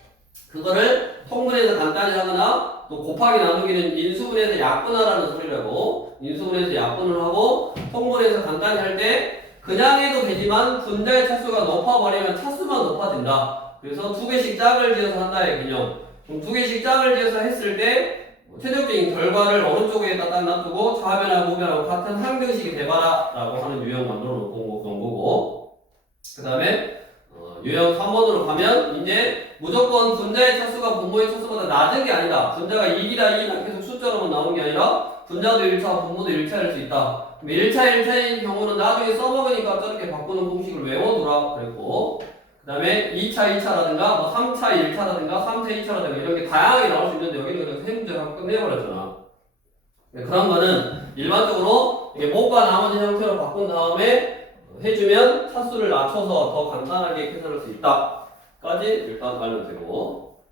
그거를 통분해서 간단히 하거나 또 곱하기 나누기는 인수분해서 약분하라는 소리라고. 인수분해서 약분을 하고 통분해서 간단히 할 때 그냥 해도 되지만 분자의 차수가 높아버리면 차수만 높아진다. 그래서 2개씩 짝을 지어서 한다의 개념. 그럼 2개씩 짝을 지어서 했을 때 최종적인 결과를 어느 쪽에다 딱 놔두고 좌변하고 우변하고 같은 항등식이 돼봐라 라고 하는 유형 만들어 놓은 거고 그 다음에 유형 3번으로 가면 이제 무조건 분자의 차수가 분모의 차수보다 낮은 게 아니다. 분자가 1이다 2다 계속 숫자로만 나오는 게 아니라 분자도 1차 분모도 1차일 수 있다. 1차, 1차인 경우는 나중에 써먹으니까 저렇게 바꾸는 공식을 외워두라 그랬고, 그 다음에 2차, 2차라든가, 뭐 3차, 1차라든가, 3차, 2차라든가 이런 게 다양하게 나올 수 있는데 여기는 그냥 세 문제를 하고 끝내버렸잖아. 그런 거는 일반적으로 이게 목과 나머지 형태로 바꾼 다음에 해주면 차수를 낮춰서 더 간단하게 계산할 수 있다까지 일단 알면 되고,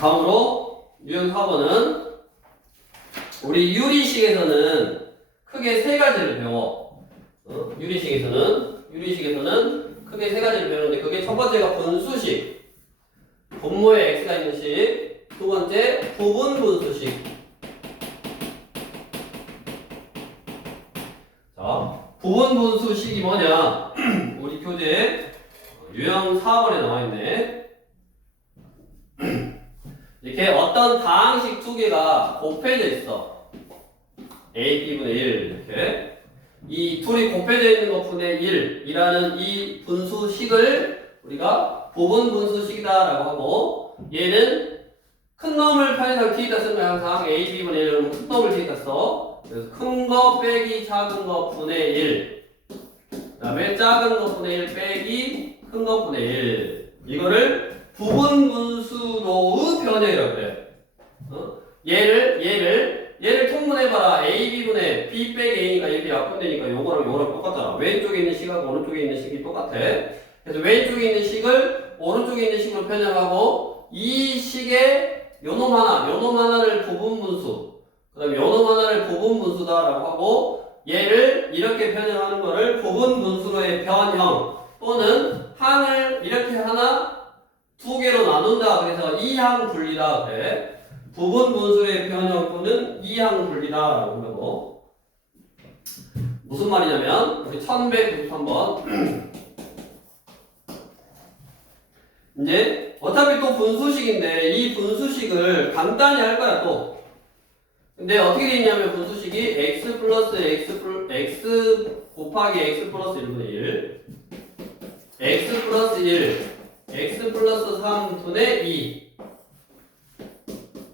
다음으로 유형 4번은 우리 유리식에서는 크게 세 가지를 배워. 유리식에서는 크게 세 가지를 배우는데 그게 첫 번째가 분수식, 분모에 x가 있는 식. 두 번째 부분 분수식. 자, 부분 분수식이 뭐냐? 우리 교재 유형 4번에 나와 있네. 이렇게 어떤 다항식 두 개가 곱해져 있어. a, b분의 1 이렇게. 이 둘이 곱해져 있는 것분의 1이라는 이 분수식을 우리가 부분 분수식이다라고 하고, 얘는 큰 놈을 편의상 뒤에다 쓰면 항상 a, b분의 1은 큰 놈을 뒤에다 써. 그래서 큰 거 빼기 작은 거 분의 1. 그 다음에 작은 거 분의 1 빼기 큰 거 분의 1. 이거를 부분 분수로의 변형이라고 그래. 얘를 통분해봐라. a, b분의 b 빼기 a니까 이렇게 약분되니까 요거랑 똑같잖아. 왼쪽에 있는 식하고 오른쪽에 있는 식이 똑같아. 그래서 왼쪽에 있는 식을 오른쪽에 있는 식으로 변형하고, 이 식의 요놈 하나를 부분 분수, 그 다음에 요놈 하나를 부분 분수다라고 하고, 얘를 이렇게 변형하는 거를 부분 분수로의 변형, 또는 항을 이렇게 하나 두 개로 나눈다. 그래서 이항 분리다 그래. 부분 분수의 변형 또는 이항 분리다라고 하고, 무슨 말이냐면 우리 1193번 이제 어차피 또 분수식인데 이 분수식을 간단히 할 거야 또. 근데 어떻게 돼 있냐면 분수식이 x 플러스 x 곱하기 x 플러스 1분의 1, x 플러스 1, x 플러스 3분의 2,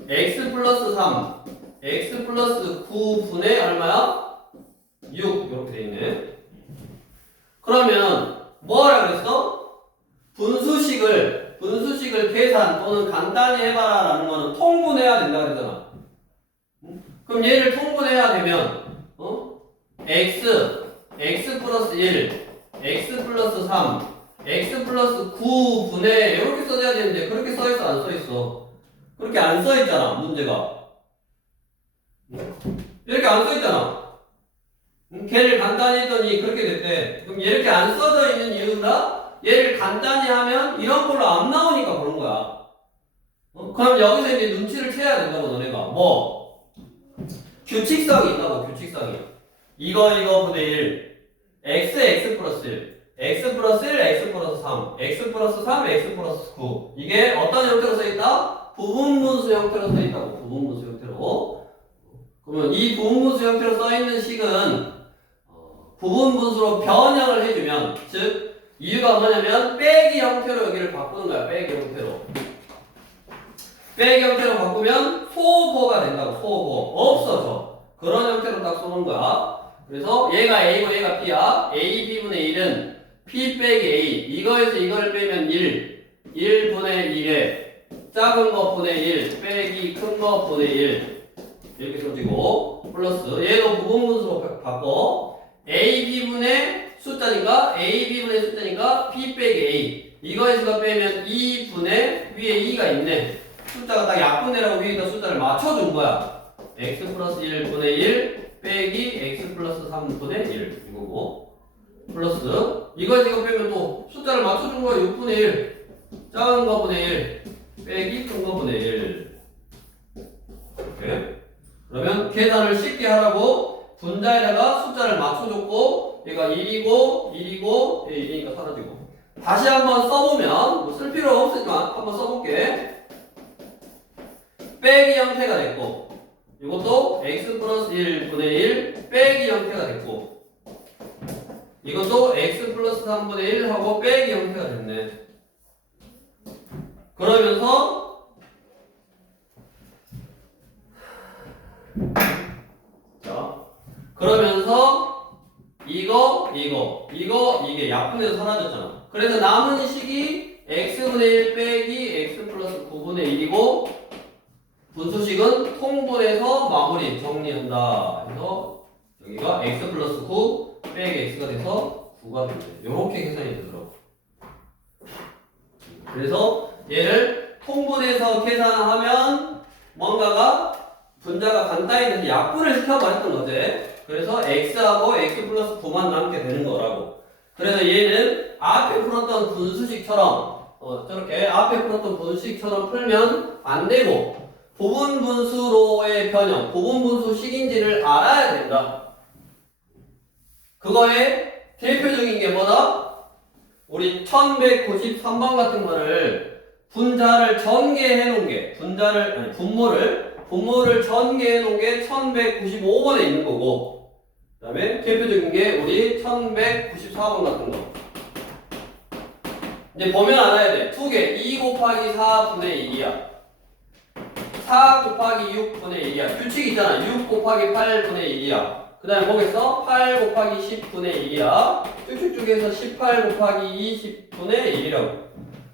x 플러스 3, x 플러스 9분의 얼마야? 6 이렇게 돼 있네. 그러면 뭐라 그랬어? 분수식을 계산 또는 간단히 해봐라 라는 거는 통분해야 된다 그러잖아. 그럼 얘를 통분해야 되면 x 플러스 1, x 플러스 3, x 플러스 9분의 이렇게 써줘야 되는데 그렇게 써있어 안 써있어? 그렇게 안 써있잖아 문제가. 이렇게 안 써있잖아. 걔를 간단히 했더니 그렇게 됐대. 그럼 이렇게 안 써져 있는 이유가 얘를 간단히 하면 이런 걸로 안 나오니까 그런 거야. 그럼 여기서 이제 눈치를 채야 된다고 너네가. 뭐? 규칙성이 있다고, 규칙성이. 이거 분의 1. x 플러스 1. x 플러스 1, x 플러스 3. x 플러스 3, x 플러스 9. 이게 어떤 형태로 써있다? 부분분수 형태로 써있다고. 부분분수 형태로. 그러면 이 부분분수 형태로 써있는 식은 부분분수로 변형을 해주면, 즉 이유가 뭐냐면 빼기 형태로 여기를 바꾸는 거야. 빼기 형태로. 빼기 형태로 바꾸면 소거가 된다고. 소거. 없어져. 그런 형태로 딱 쏘는 거야. 그래서 얘가 A고 얘가 B야. A, B분의 1은 P 빼기 A. 이거에서 이걸 빼면 1. 1분의 1에 작은 거 분의 1 빼기 큰 거 분의 1. 이렇게 써지고 플러스 얘도 부분분수로 바꿔. A, B분의 숫자니까 P 빼기 A. 이거에서 빼면 2분의 위에 2가 있네. 숫자가 딱 약분되라고 위에다 숫자를 맞춰준 거야. x 플러스 1분의 1 빼기 x 플러스 3분의 1 이거고, 플러스 이거 지금 빼면 또 숫자를 맞춰준 거야. 6분의 1 작은 거 분의 1 빼기 큰 거 분의 1 이렇게. 그러면 계산을 쉽게 하라고 분자에다가 숫자를 맞춰줬고, 얘가 1이고 1이니까 사라지고. 다시 한번 써보면 뭐 쓸 필요 없으지만 한번 써볼게. 빼기 형태가 됐고, 이것도 x 플러스 1분의 1 빼기 형태가 됐고, 이것도 x 플러스 3분의 1 하고 빼기 형태가 됐네. 그러면서 자 그러면서 이게 약분해서 사라졌잖아. 그래서 남은 식이 x분의 1 빼기 x 플러스 9분의 1이고 분수식은 통분해서 마무리 정리한다. 그래서 여기가 x 플러스 9 빼기 x가 돼서 9가 되네. 이렇게 계산이 되더라고. 그래서 얘를 통분해서 계산하면 뭔가가 분자가 간단히 돼서 약분을 시켜버렸던 거지. 그래서 x하고 x 플러스 9만 남게 되는 거라고. 그래서 얘는 앞에 풀었던 분수식처럼 저렇게 앞에 풀었던 분수식처럼 풀면 안 되고 부분분수로의 변형, 부분분수식인지를 알아야 된다. 그거의 대표적인 게 뭐다? 우리 1193번 같은 거를 분자를 전개해 놓은 게 분모를 전개해 놓은 게 1195번에 있는 거고 그 다음에 대표적인 게 우리 1194번 같은 거 이제 보면 알아야 돼. 두 개 2 곱하기 4분의 1이야 4 곱하기 6분의 1이야 규칙 있잖아. 6 곱하기 8분의 1이야 그 다음에 뭐겠어? 8 곱하기 10분의 1이야 쭉쭉 중에서 18 곱하기 20분의 1이라고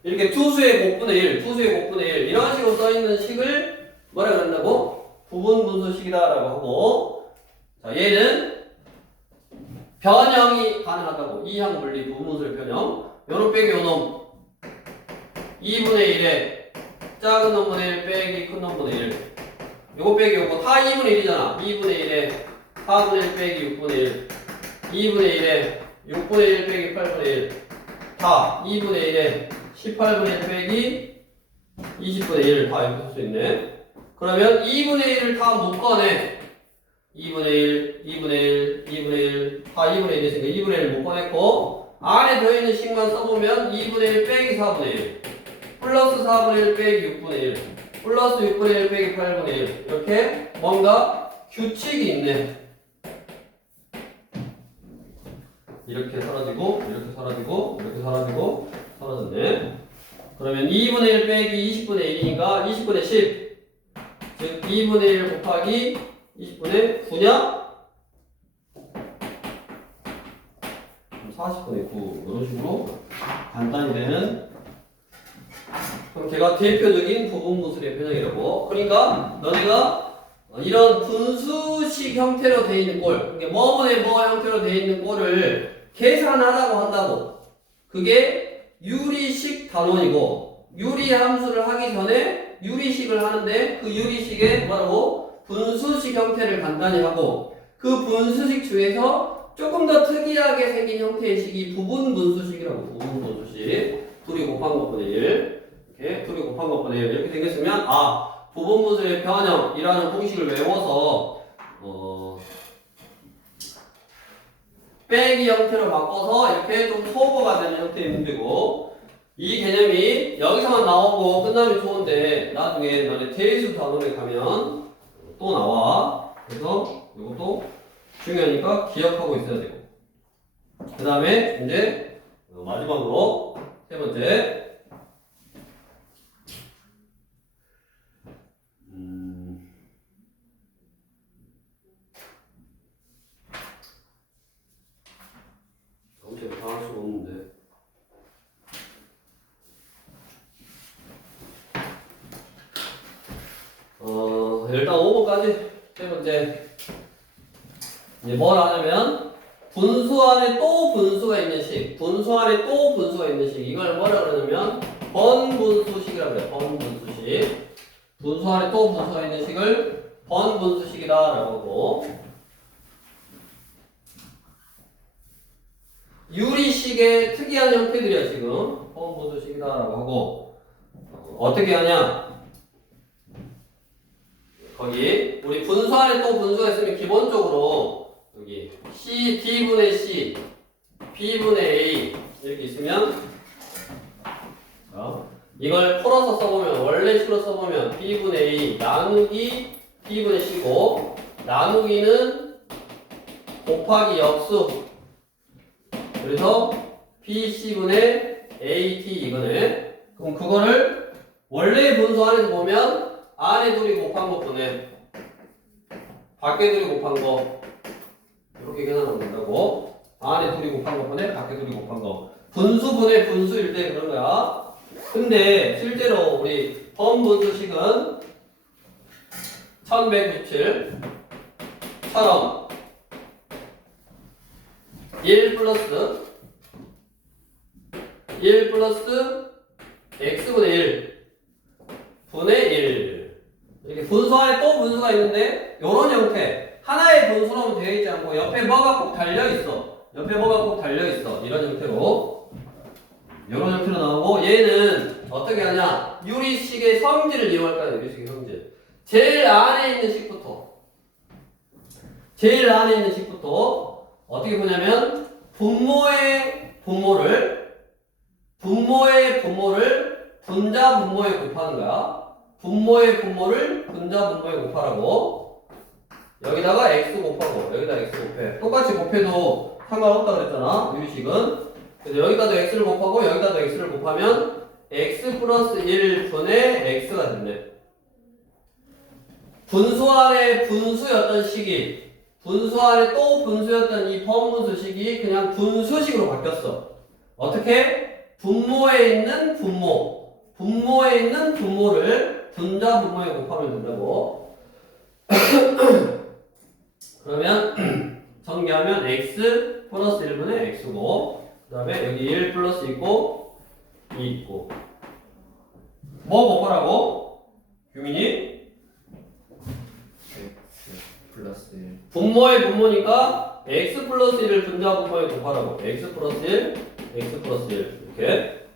이렇게 투수의 곱분의 1, 투수의 곱분의 1 이런 식으로 써있는 식을 뭐라 그런다고? 부분분수식이다 라고 하고 자 얘는 변형이 가능하다고 이항분리 부분분수의 변형 요놈 빼기 요놈 2분의 1에 작은 놈분의 1 빼기 큰 놈분의 1 요거 빼기 요거 다 2분의 1이잖아 2분의 1에 4분의 1 빼기 6분의 1 2분의 1에 6분의 1 빼기 8분의 1 다 2분의 1에 18분의 1 빼기 20분의 1 다 이렇게 할 수 있네. 그러면 2분의 1을 다 묶어내 2분의 1, 2분의 1, 2분의 1 다 2분의 1 있으니까 2분의 1 묶어냈고 안에 들어있는 식만 써보면 2분의 1 빼기 4분의 1 플러스 4분의 1 빼기 6분의 1 플러스 6분의 1 빼기 8분의 1 이렇게 뭔가 규칙이 있네. 이렇게 사라지고 이렇게 사라지고 이렇게 사라지고 사라졌네. 그러면 2분의 1 빼기 20분의 1이니까 20분의 10 즉 2분의 1 곱하기 20분의 9냐? 40분의 9 이런 식으로 간단히 되는 그럼 걔가 대표적인 부분분수의 변형이라고. 그러니까 너네가 이런 분수식 형태로 되어 있는 꼴 그러니까 뭐분의 뭐 형태로 되어 있는 꼴을 계산하라고 한다고. 그게 유리식 단원이고 유리 함수를 하기 전에 유리식을 하는데 그 유리식에 뭐라고? 분수식 형태를 간단히 하고 그 분수식 중에서 조금 더 특이하게 생긴 형태의 식이 부분분수식이라고. 부분분수식 둘이 곱한 것분의 1 이렇게 둘이 곱한 것분의 1 이렇게 생겼으면 부분분수의 변형이라는 공식을 외워서 빼기 형태로 바꿔서 이렇게 좀 소거가 되는 형태의 문제고 이 개념이 여기서만 나오고 끝나면 좋은데 나중에 너네 대수 단원에 가면 또 나와. 그래서 이것도 중요하니까 기억하고 있어야 되고 그 다음에 이제 마지막으로 세 번째 다 할 수가 없는데 일단 5번까지 세 번째 이제 뭘 하냐면 분수 안에 또 분수가 있는 식 분수 안에 또 분수가 있는 식 이걸 뭐라 그러냐면 번분수식이라고 그래요. 번분수식 분수 안에 또 분수가 있는 식을 번분수식이다 라고 하고 유리식의 특이한 형태들이야 지금 번분수식이다 라고 하고 어떻게 하냐 거기 우리 분수 안에 또 분수가 있으면 기본적으로 여기 C, D분의 C, B분의 A 이렇게 있으면 이걸 풀어서 써보면 원래 식으로 써보면 B분의 A 나누기 B분의 C고 나누기는 곱하기 역수 그래서 BC분의 AT 이거네. 그럼 그거를 원래 분수 안에서 보면 안에 둘이 곱한 거 보내 밖에 둘이 곱한 거 이렇게 계산하면 된다고. 안에 둘이 곱한 거분에 밖에 둘이 곱한 거. 분수분의 분수일 때 그런 거야. 근데 실제로 우리 범분수식은 1197처럼 1 플러스 x분의 1 분의 1 이렇게 분수 안에 또 분수가 있는데 요런 형태 하나의 분수로는 되어 있지 않고 옆에 뭐가 꼭 달려있어 이런 형태로 요런 형태로 나오고 얘는 어떻게 하냐 유리식의 성질을 이용할 거야 유리식의 성질 제일 안에 있는 식부터 어떻게 보냐면 분모의 분자 분모에 곱하는 거야. 분모의 분모를 분자 분모에 곱하라고. 여기다가 x 곱하고 여기다 x 곱해. 똑같이 곱해도 상관없다 그랬잖아. 유식은. 그래서 여기다도 x를 곱하고 여기다도 x를 곱하면 x 플러스 1분의 x가 된대. 분수 안에 분수였던 식이 분수 안에 또 분수였던 이 범분수식이 그냥 분수식으로 바뀌었어. 어떻게? 분모에 있는 분모를 분자 분모에 곱하면 된다고. 그러면 전개하면 x 플러스 1분의 x고 그 다음에 여기 1 플러스 있고 2 있고 뭐 곱하라고? 규민이? 플러스 1. 분모의 분모니까 x 플러스 1을 분자 분모에 곱하라고. x 플러스 1 이렇게.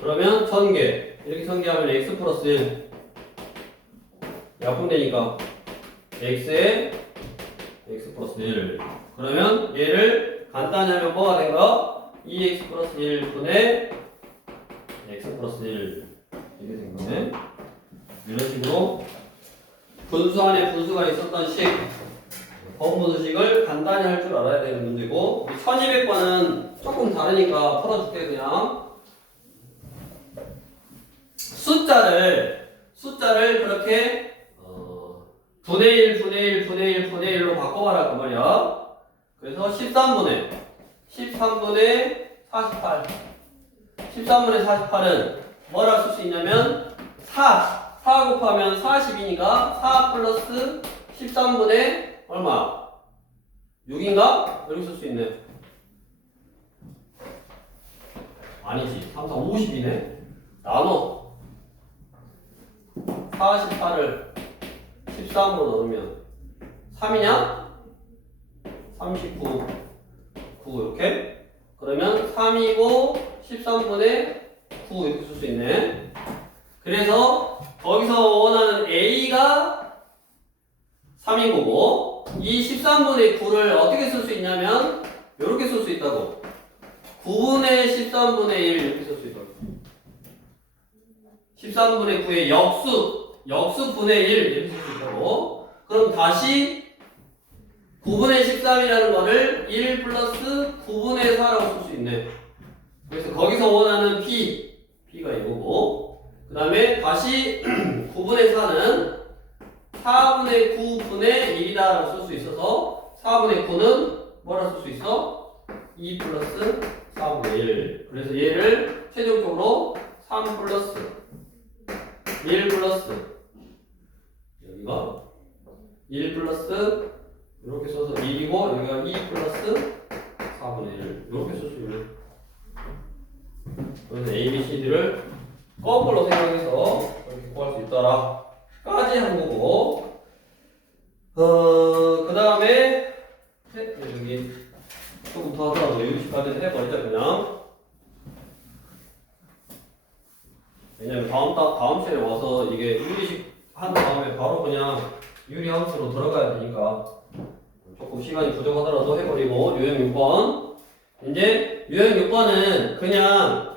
그러면 전개 이렇게 전개하면 x 플러스 1 약분되니까 x에 x 플러스 1 그러면 얘를 간단히 하면 뭐가 된 거야? 2x 플러스 1분의 x 플러스 1 이렇게 된 거네. 이런 식으로 분수 안에 분수가 있었던 식 범분수식을 간단히 할 줄 알아야 되는 문제고 1200번은 조금 다르니까 풀어줄게. 그냥 숫자를 그렇게 분의 1, 분의 1로 바꿔봐라 그 말이야. 그래서 13분의 48 13분의 48은 뭐라 쓸 수 있냐면 4 곱하면 40이니까 4 플러스 13분의 얼마? 6인가? 이렇게 쓸 수 있네. 아니지. 3, 4, 50이네. 나눠. 48을 13으로 넣으면 3이냐? 39. 9 이렇게. 그러면 3이고 13분의 9 이렇게 쓸 수 있네. 그래서 거기서 원하는 A가 3인 거고 이 13분의 9를 어떻게 쓸 수 있냐면 이렇게 쓸 수 있다고. 9분의 13분의 1 이렇게 쓸 수 있다고. 13분의 9의 역수분의 1 이렇게 쓸 수 있다고. 그럼 다시 9분의 13이라는 거를 1 플러스 9분의 4라고 쓸 수 있네. 그래서 거기서 원하는 P가 이거고 그 다음에 다시 9분의 4는 4분의 9분의 1이다라고 쓸 수 있어서 4분의 9는 뭐라 쓸 수 있어? 2 플러스 4분의 1. 그래서 얘를 최종적으로 3 플러스 1 플러스 여기가 1 플러스 이렇게 써서 1이고 여기가 2 플러스 4분의 1 이렇게 쓸 수 있는. 그래서 A, B, C, D를 거꾸로 생각해서 이렇게 구할 수 있더라 까지 한 거고 그 다음에 여기 조금 더 하더라도 유식까지 해버리자 그냥. 왜냐면 다음 시간에 와서 이게 유리식 한 다음에 바로 그냥 유리함수로 들어가야 되니까 조금 시간이 부족하더라도 해버리고 유형 6번 이제 유형 6번은 그냥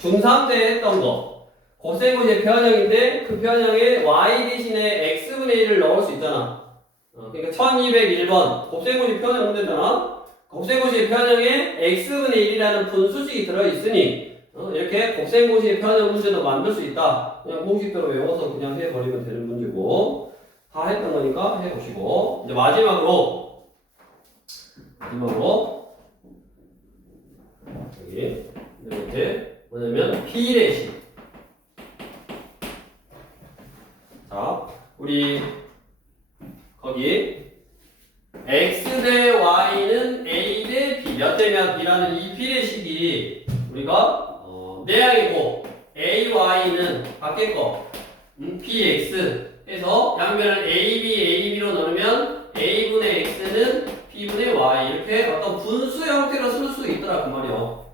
중3 때 했던 거 곱셈고시의 변형인데 그 변형에 y 대신에 x분의 1을 넣을 수 있잖아. 그러니까 1201번 곱셈고시 변형 문제잖아. 곱셈고시의 변형에 x분의 1이라는 분수식이 들어있으니 이렇게 곱셈고시의 변형 문제도 만들 수 있다. 그냥 공식대로 외워서 그냥 해버리면 되는 문제고 다 했던 거니까 해보시고 이제 마지막으로 마지막으로 여기 밑에 뭐냐면 P의 식. 자, 우리 거기 x 대 y는 a 대 b 몇 대 몇이라는 이 P의 식이 우리가 내양이고 a, y는 밖에 거 px 해서 양면을 ab로 나누면 a분의 x는 b분의 y 이렇게 어떤 분수 형태로 쓸 수 있더라 그 말이요.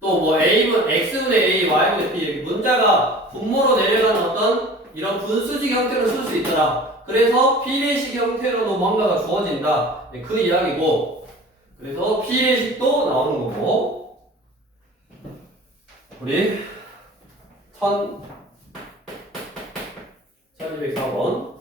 또 뭐 a분 x분의 a, y분의 b 이렇게 문자가 분모로 내려가는 어떤 이런 분수식 형태로 쓸 수 있더라. 그래서 비례식 형태로도 뭔가가 주어진다. 그 이야기고. 그래서 비례식도 나오는 거고. 우리 1204번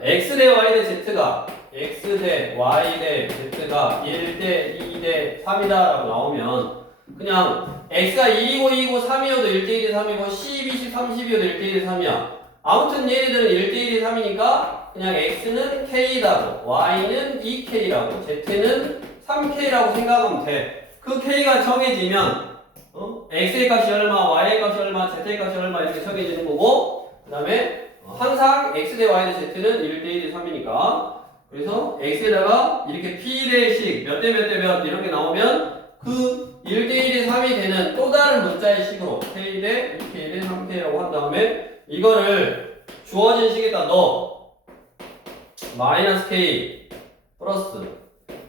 x 대 y 대 z가 x 대 y 대 z가 1대 2대 3이다 라고 나오면 그냥 x가 2이고 2이고 3이어도 1대 1대 3이고 10, 20, 30이어도 1대 1대 3이야. 아무튼 얘네들은 1대 1대 3이니까 그냥 x는 k라고 y는 2k라고 z는 3k라고 생각하면 돼. 그 k가 정해지면 x의 값이 얼마, y의 값이 얼마, z의 값이 얼마 이렇게 정해지는 거고 그 다음에 항상 x 대 y 대 z는 1대 1대 3이니까 그래서 x에다가 이렇게 p대식 몇 대 몇 대 몇 이런 게 나오면 그 1대 1대 3이 되는 또 다른 문자의 식으로 k 대 2k 대 3k라고 한 다음에 이거를 주어진 식에다 넣어 마이너스 k 플러스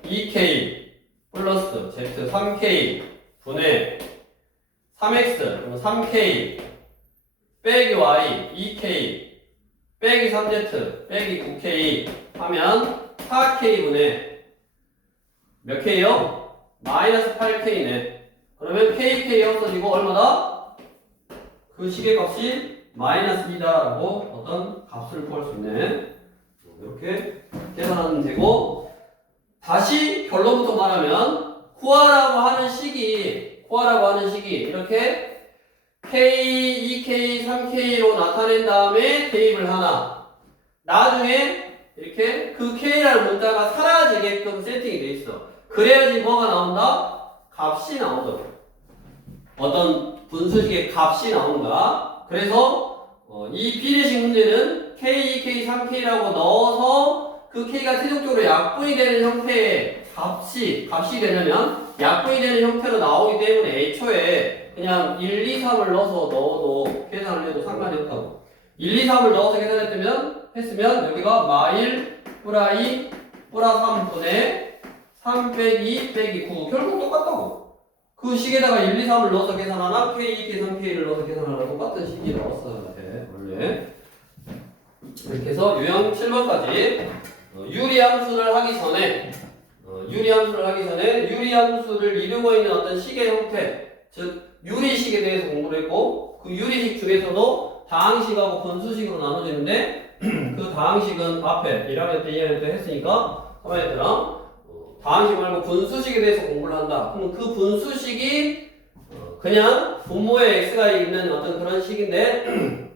2k 플러스 z 3k 분의 3x 그럼 3k 빼기 y 2k 빼기 3z 빼기 9k 하면 4k분의 몇 k요? 마이너스 8k네. 그러면 kk 없어지고 얼마다? 그 식의 값이 마이너스 2다라고 어떤 값을 구할 수 있네. 이렇게 계산하면 되고 다시 결론부터 말하면 구하라고 하는 식이 이렇게 k, 2k, 3k로 나타낸 다음에 대입을 하나 나중에 이렇게 그 k라는 문자가 사라지게끔 세팅이 돼 있어. 그래야지 뭐가 나온다? 값이 나오더라고. 어떤 분수식의 값이 나온다. 그래서 이 비례식 문제는 k, 2k, 3k라고 넣어서 그 k가 세속적으로 약분이 되는 형태의 값이 되려면 약분이 되는 형태로 나오기 때문에 애초에 그냥 1, 2, 3을 넣어도 계산을 해도 상관이 없다고. 1, 2, 3을 넣어서 했으면 여기가 마1 뿌라 2 뿌라 3분의 3 빼기 빼기 9 결국 똑같다고. 그 식에다가 1, 2, 3을 넣어서 계산하나 k, 2k, 3k를 넣어서 계산하나 똑같은 식이 나왔어야 돼 원래. 이렇게 해서 유형 7번까지 유리함수를 하기 전에 유리함수를 이루고 있는 어떤 식의 형태 즉 유리식에 대해서 공부를 했고 그 유리식 중에서도 다항식하고 분수식으로 나눠지는데 그 다항식은 앞에 1학년 때 2학년 때 했으니까 3학년 때랑 다항식 말고 분수식에 대해서 공부를 한다. 그럼 그 분수식이 그냥 분모에 x가 있는 어떤 그런 식인데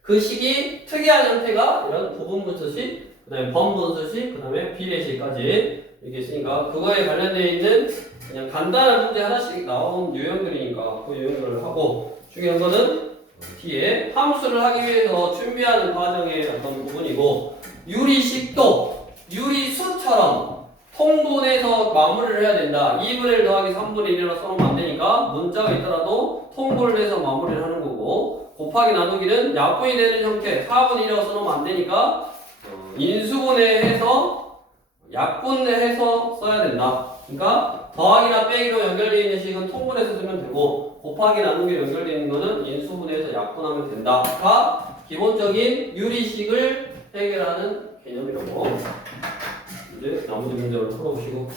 그 식이 특이한 형태가 이런 부분분수식, 그 다음에 범분수식, 그 다음에 비례식까지 이렇게 있으니까 그거에 관련되어 있는 그냥 간단한 문제 하나씩 나온 유형들이니까 그 유형들을 하고 중요한 거는 뒤에 함수를 하기 위해서 준비하는 과정의 어떤 부분이고 유리식도 유리수처럼 통분해서 마무리를 해야 된다. 2분의 1 더하기 3분의 1이라고 써놓으면 안 되니까 문자가 있더라도 통분을 해서 마무리를 하는 거고 곱하기 나누기는 약분이 되는 형태 4분의 1이라고 써놓으면 안 되니까 인수분해해서 약분해서 써야 된다. 그러니까 더하기나 빼기로 연결되어 있는 식은 통분해서 쓰면 되고 곱하기 나누기로 연결되어 있는 거는 인수분해해서 약분하면 된다가 기본적인 유리식을 해결하는 개념이라고. 이제 나머지 문제를 풀어보시고